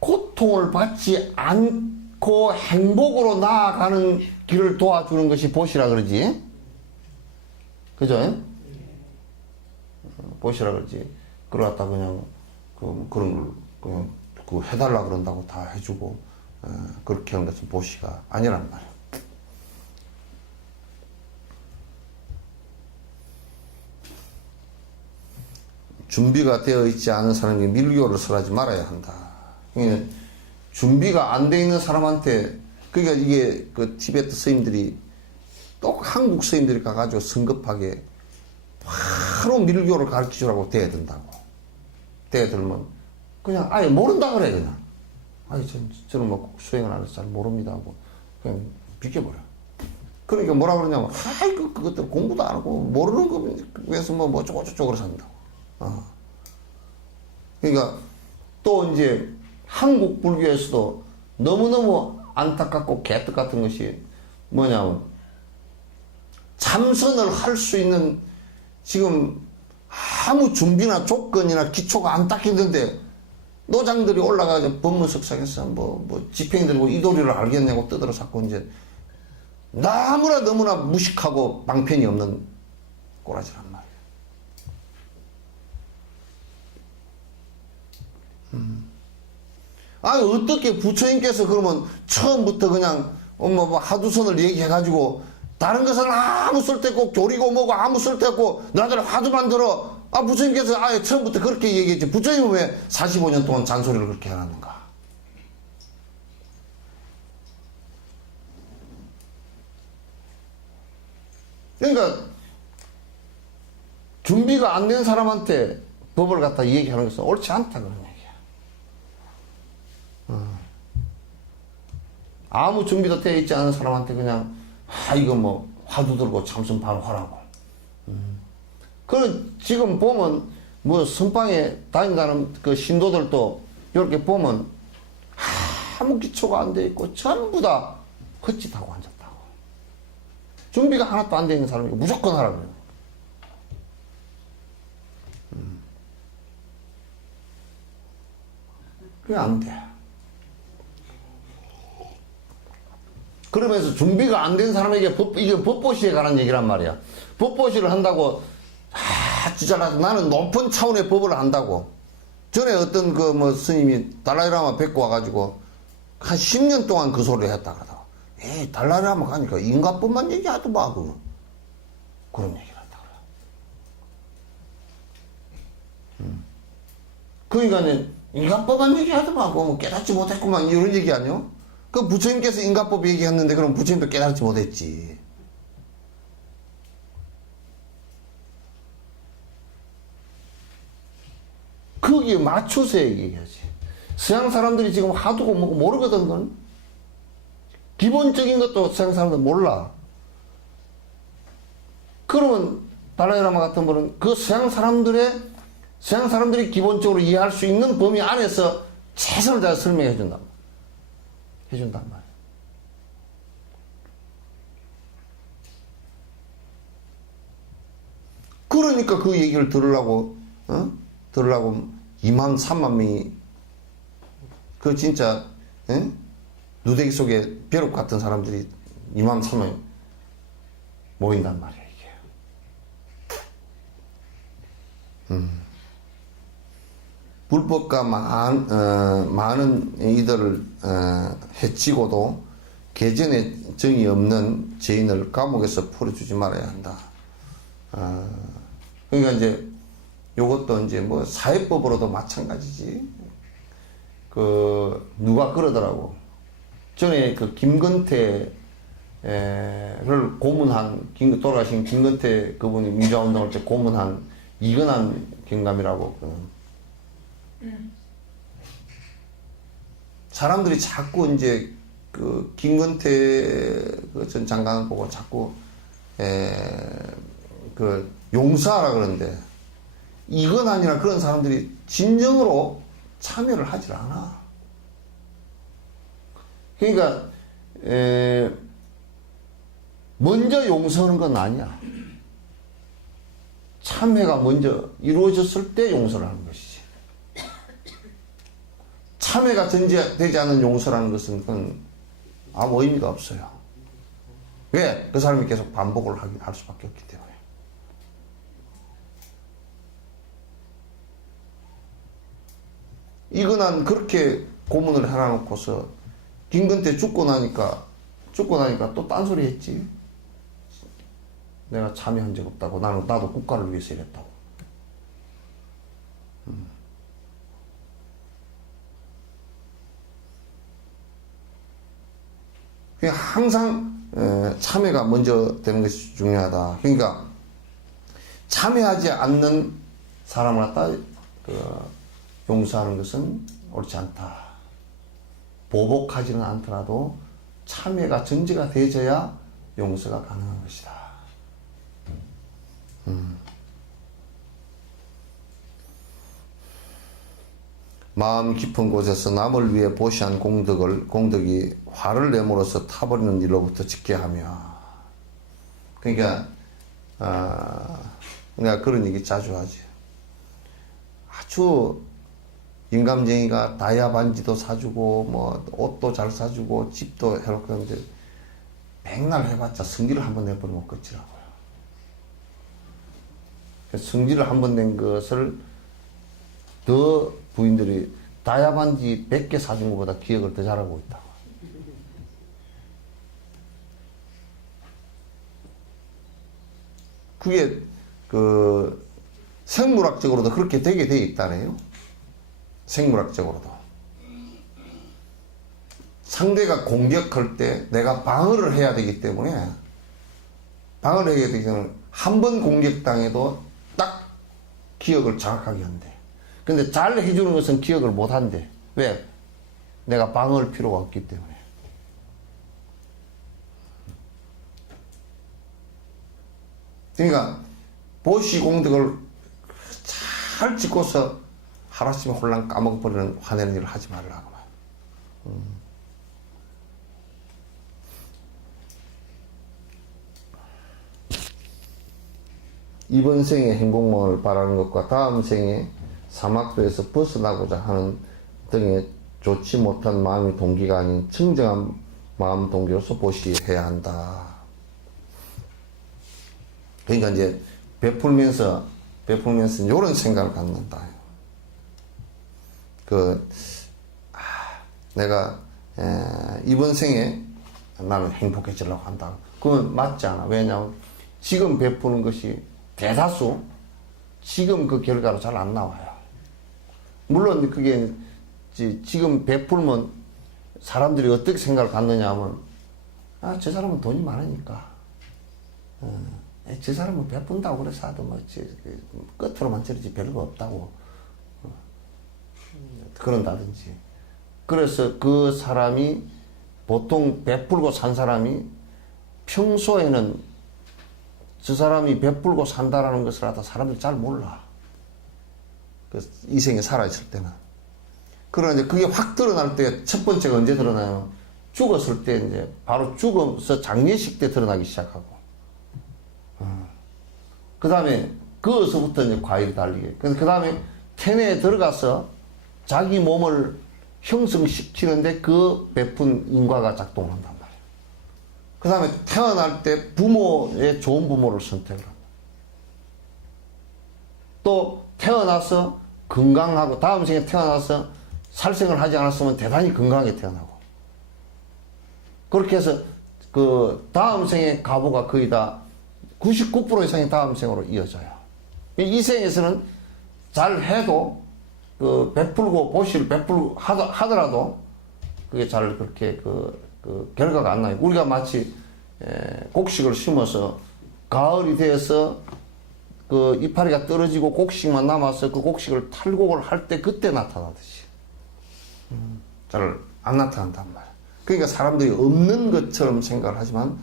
고통을 받지 않고 행복으로 나아가는 길을 도와주는 것이 보시라 그러지. 그죠? 보시라 그러지. 그걸 갖다 그냥 그런 걸 그냥 해달라 그런다고 다 해주고 그렇게 하는 것은 보시가 아니란 말이야. 준비가 되어 있지 않은 사람이 밀교를 설하지 말아야 한다. 그러니까 준비가 안 되어 있는 사람한테, 그러니까 이게 그 티베트 스님들이 또 한국 스님들이 가가지고 성급하게 바로 밀교를 가르쳐 주라고 대든다고. 대들면 그냥 아예 모른다 그래, 그냥. 아니, 저는 뭐 수행을 안 해서 잘 모릅니다 하고 그냥 비켜버려. 그러니까 뭐라 그러냐면, 아이, 그것들 공부도 안 하고 모르는 거 위해서 뭐 쪼고쪼고로 산다고. 그러니까 또 이제 한국 불교에서도 너무너무 안타깝고 개떡 같은 것이 뭐냐면, 참선을 할 수 있는 지금 아무 준비나 조건이나 기초가 안 닦이는데 노장들이 올라가서 법문석상에서 뭐 지팽이 들고 이 도리를 알겠냐고 떠들어 잡고 이제 너무나 무식하고 방편이 없는 꼬라지란 말이에요. 아니, 어떻게 부처님께서 그러면 처음부터 그냥 뭐 하두선을 얘기해가지고 다른 것은 아무 쓸데없고 교리고 뭐고 아무 쓸데없고 너희들 화두만 들어. 부처님께서 아예 처음부터 그렇게 얘기했지. 부처님은 왜 45년 동안 잔소리를 그렇게 해놨는가? 그러니까 준비가 안 된 사람한테 법을 갖다 얘기하는 것은 옳지 않다 그런 얘기야. 아무 준비도 되어 있지 않은 사람한테 그냥 이거 뭐 화두 들고 참선 바로 하라고. 그 지금 보면 뭐 선방에 다닌다는 그 신도들도 이렇게 보면 아무 기초가 안 돼 있고 전부 다 헛짓하고 앉았다고. 준비가 하나도 안 돼 있는 사람이 무조건 하라 그래요. 그게 안 돼. 그러면서 준비가 안 된 사람에게 이게 법보시에 관한 얘기란 말이야. 법보시를 한다고, 진짜 나는 높은 차원의 법을 한다고. 전에 어떤 그 뭐 스님이 달라이라마 뵙고 와가지고 한 10년 동안 그 소리를 했다 그러다가, 달라이라마 가니까 인간법만 얘기하더만, 그런 얘기를 한다 그래. 그러니까 인간법만 얘기하더만, 뭐 깨닫지 못했구만, 이런 얘기 아니요? 그 부처님께서 인간법 얘기했는데 그럼 부처님도 깨닫지 못했지. 거기에 맞춰서 얘기해야지. 서양 사람들이 지금 하두고 뭐고 모르거든, 건. 기본적인 것도 서양 사람들 몰라. 그러면 달라이라마 같은 분은 그 서양 사람들이 기본적으로 이해할 수 있는 범위 안에서 최선을 다해 설명해 준단 말이야. 그러니까 그 얘기를 들으려고 2만 3만 명이 그 진짜 누대기 속에 벼룩 같은 사람들이 2만 3만 모인단 말이야, 이게. 불법과 많은 이들을 해치고도 개전에 정이 없는 죄인을 감옥에서 풀어주지 말아야 한다. 그러니까 이제 요것도 이제 뭐 사회법으로도 마찬가지지. 누가 그러더라고. 전에 그 김건태를 고문한, 돌아가신 김건태 그분이 민주화운동할 때 고문한 이근한 경감이라고. 사람들이 자꾸 이제 그 김건태 전 장관을 보고 자꾸 그 용서하라 그러는데, 이건 아니라 그런 사람들이 진정으로 참여를 하질 않아. 그러니까 먼저 용서하는 건 아니야. 참회가 먼저 이루어졌을 때 용서를 하는 것이지. 참회가 전제되지 않은 용서라는 것은 그건 아무 의미가 없어요. 왜? 그 사람이 계속 반복을 할 수밖에 없기 때문에. 이건한 그렇게 고문을 해놔놓고서 김건태 죽고 나니까 또 딴소리 했지. 내가 참여한 적 없다고. 나도 국가를 위해서 이랬다고. 그냥 항상 참여가 먼저 되는 것이 중요하다. 그러니까 참여하지 않는 사람을 갖다 용서하는 것은 옳지 않다. 보복하지는 않더라도 참여가 전제가 되어야 용서가 가능한 것이다. 마음 깊은 곳에서 남을 위해 보시한 공덕이 화를 내므로써 타버리는 일로부터 지게 하며. 그러니까 내가 그런 얘기 자주 하지. 아주 인감쟁이가 다이아 반지도 사주고 뭐 옷도 잘 사주고 집도 해놓고 하는데 백날 해봤자 성질을 한번 내버리면 끝이라고요. 성질을 한번 낸 것을 더 부인들이 다이아 반지 100개 사준 것보다 기억을 더 잘하고 있다고. 그게 생물학적으로도 그렇게 되게 돼 있다네요. 생물학적으로도. 상대가 공격할 때 내가 방어를 해야 되기 때문에 한 번 공격당해도 딱 기억을 정확하게 한대. 근데 잘 해주는 것은 기억을 못 한대. 왜? 내가 방어할 필요가 없기 때문에. 그러니까 보시 공덕을 잘 짓고서 하루아침에 홀랑 까먹어버리는 화내는 일을 하지 말라고. 이번 생의 행복만을 바라는 것과 다음 생에 사막도에서 벗어나고자 하는 등의 좋지 못한 마음의 동기가 아닌 청정한 마음 동기로서 보시해야 한다. 그러니까 이제 베풀면서 이런 생각을 갖는다. 내가 이번 생에 나는 행복해지려고 한다. 그건 맞지 않아. 왜냐하면 지금 베푸는 것이 대다수 지금 그 결과로 잘 안 나와요. 물론 그게 지금 베풀면 사람들이 어떻게 생각을 갖느냐 하면 저 사람은 돈이 많으니까 저 사람은 베푼다고 그래서 하도 뭐 끝으로만 저러지 별거 없다고 그런다든지. 그래서 그 사람이 보통 베풀고 산 사람이 평소에는 저 사람이 베풀고 산다라는 것을 하다 사람들이 잘 몰라. 이 생에 살아있을 때는. 그러나 이제 그게 확 드러날 때 첫 번째가 언제 드러나요? 죽었을 때 이제 바로 죽어서 장례식 때 드러나기 시작하고. 그 다음에 그어서부터 이제 과일이 달리게. 그 다음에 태내에 들어가서 자기 몸을 형성시키는데 그 베푼 인과가 작동을 한단 말이에요. 그 다음에 태어날 때 부모의 좋은 부모를 선택을 합니다. 또 태어나서 건강하고 다음 생에 태어나서 살생을 하지 않았으면 대단히 건강하게 태어나고 그렇게 해서 그 다음 생의 가보가 거의 다 99% 이상이 다음 생으로 이어져요. 이 생에서는 잘 해도 그 베풀고 베풀고 하더라도 그게 잘 그렇게 그 결과가 안 나요. 우리가 마치 곡식을 심어서 가을이 돼서 그 이파리가 떨어지고 곡식만 남아서 그 곡식을 탈곡을 할 때 그때 나타나듯이 잘 안 나타난단 말이야. 그러니까 사람들이 없는 것처럼 생각을 하지만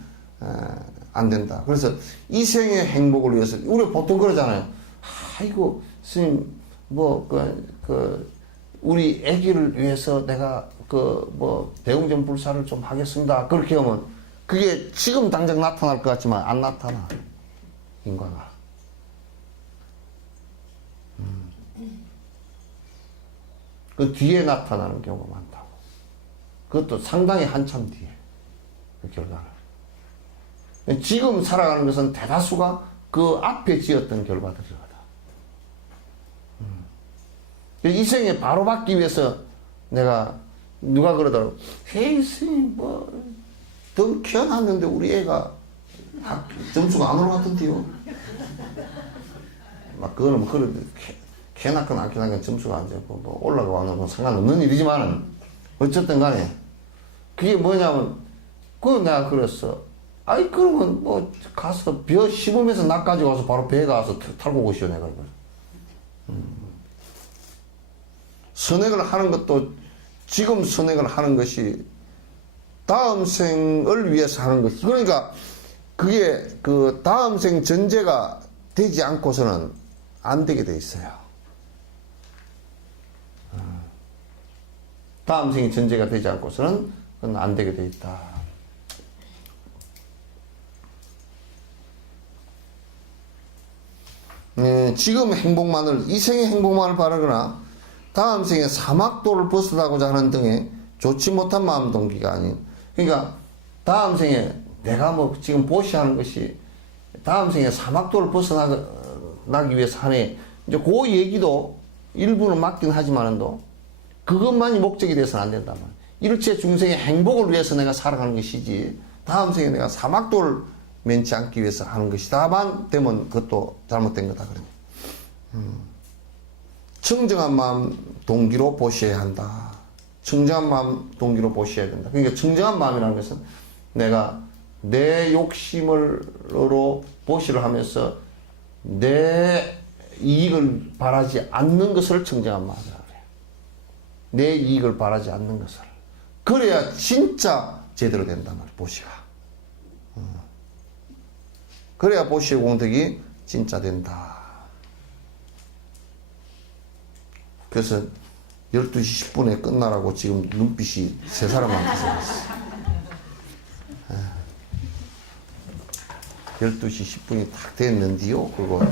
안 된다. 그래서 이 생의 행복을 위해서 우리 보통 그러잖아요. 아이고 스님 우리 아기를 위해서 내가 대웅전 불사를 좀 하겠습니다. 그렇게 하면 그게 지금 당장 나타날 것 같지만 안 나타나. 인과가. 그 뒤에 나타나는 경우가 많다고. 그것도 상당히 한참 뒤에 그 결과를. 지금 살아가는 것은 대다수가 그 앞에 지었던 결과들이거든. 이 생에 바로 받기 위해서 내가 누가 그러더라고. 헤이 스님 더 키워놨는데 우리 애가 점수가 안 올라갔던데요. 막 그거는 뭐 그런 키워놨건 안 키워놨건 점수가 안 되고 뭐 올라가고 안 올라가고 상관없는 일이지만은 어쨌든 간에 그게 뭐냐면 그거 내가 그랬어. 아이 그러면 뭐 가서 벼 씹으면서 낙 가지고 와서 바로 배에 가서 탈고 오시오 내가. 선행을 하는 것도 지금 선행을 하는 것이 다음 생을 위해서 하는 것이, 그러니까 그게 그 다음 생 전제가 되지 않고서는 안 되게 돼 있어요. 다음 생이 전제가 되지 않고서는 그건 안 되게 돼 있다. 지금 행복만을, 이 생의 행복만을 바라거나 다음 생에 사막도를 벗어나고자 하는 등의 좋지 못한 마음 동기가 아닌, 그러니까 다음 생에 내가 뭐 지금 보시하는 것이 다음 생에 사막도를 벗어나기 위해서 하네, 이제 그 얘기도 일부는 맞긴 하지만도 그것만이 목적이 돼서는 안 된단 말이야. 일체 중생의 행복을 위해서 내가 살아가는 것이지 다음 생에 내가 사막도를 면치 않기 위해서 하는 것이다만 되면 그것도 잘못된 거다. 그러니 청정한 마음 동기로 보셔야 한다. 청정한 마음 동기로 보셔야 된다. 그러니까 청정한 마음이라는 것은 내가 내 욕심으로 보시를 하면서 내 이익을 바라지 않는 것을 청정한 마음이라고 해요. 내 이익을 바라지 않는 것을. 그래야 진짜 제대로 된단 말이에요. 보시가. 그래야 보시의 공덕이 진짜 된다. 그래서 12시 10분에 끝나라고 지금 눈빛이 세 사람한테 왔어. 12시 10분이 딱 됐는데요. 그리고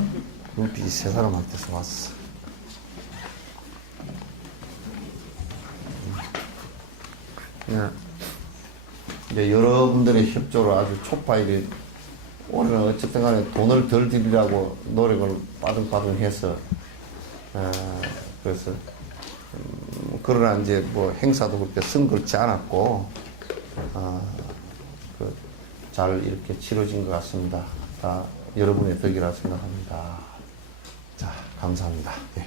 눈빛이 세 사람한테서 왔어. 이제 여러분들의 협조로 아주 촉파이를 오늘은 어쨌든 간에 돈을 덜 드리라고 노력을 빠둥빠둥해서 그래서 그러나 이제 뭐 행사도 그렇게 성그렇지 않았고 잘 이렇게 치러진 것 같습니다. 다 여러분의 덕이라 생각합니다. 자, 감사합니다. 예.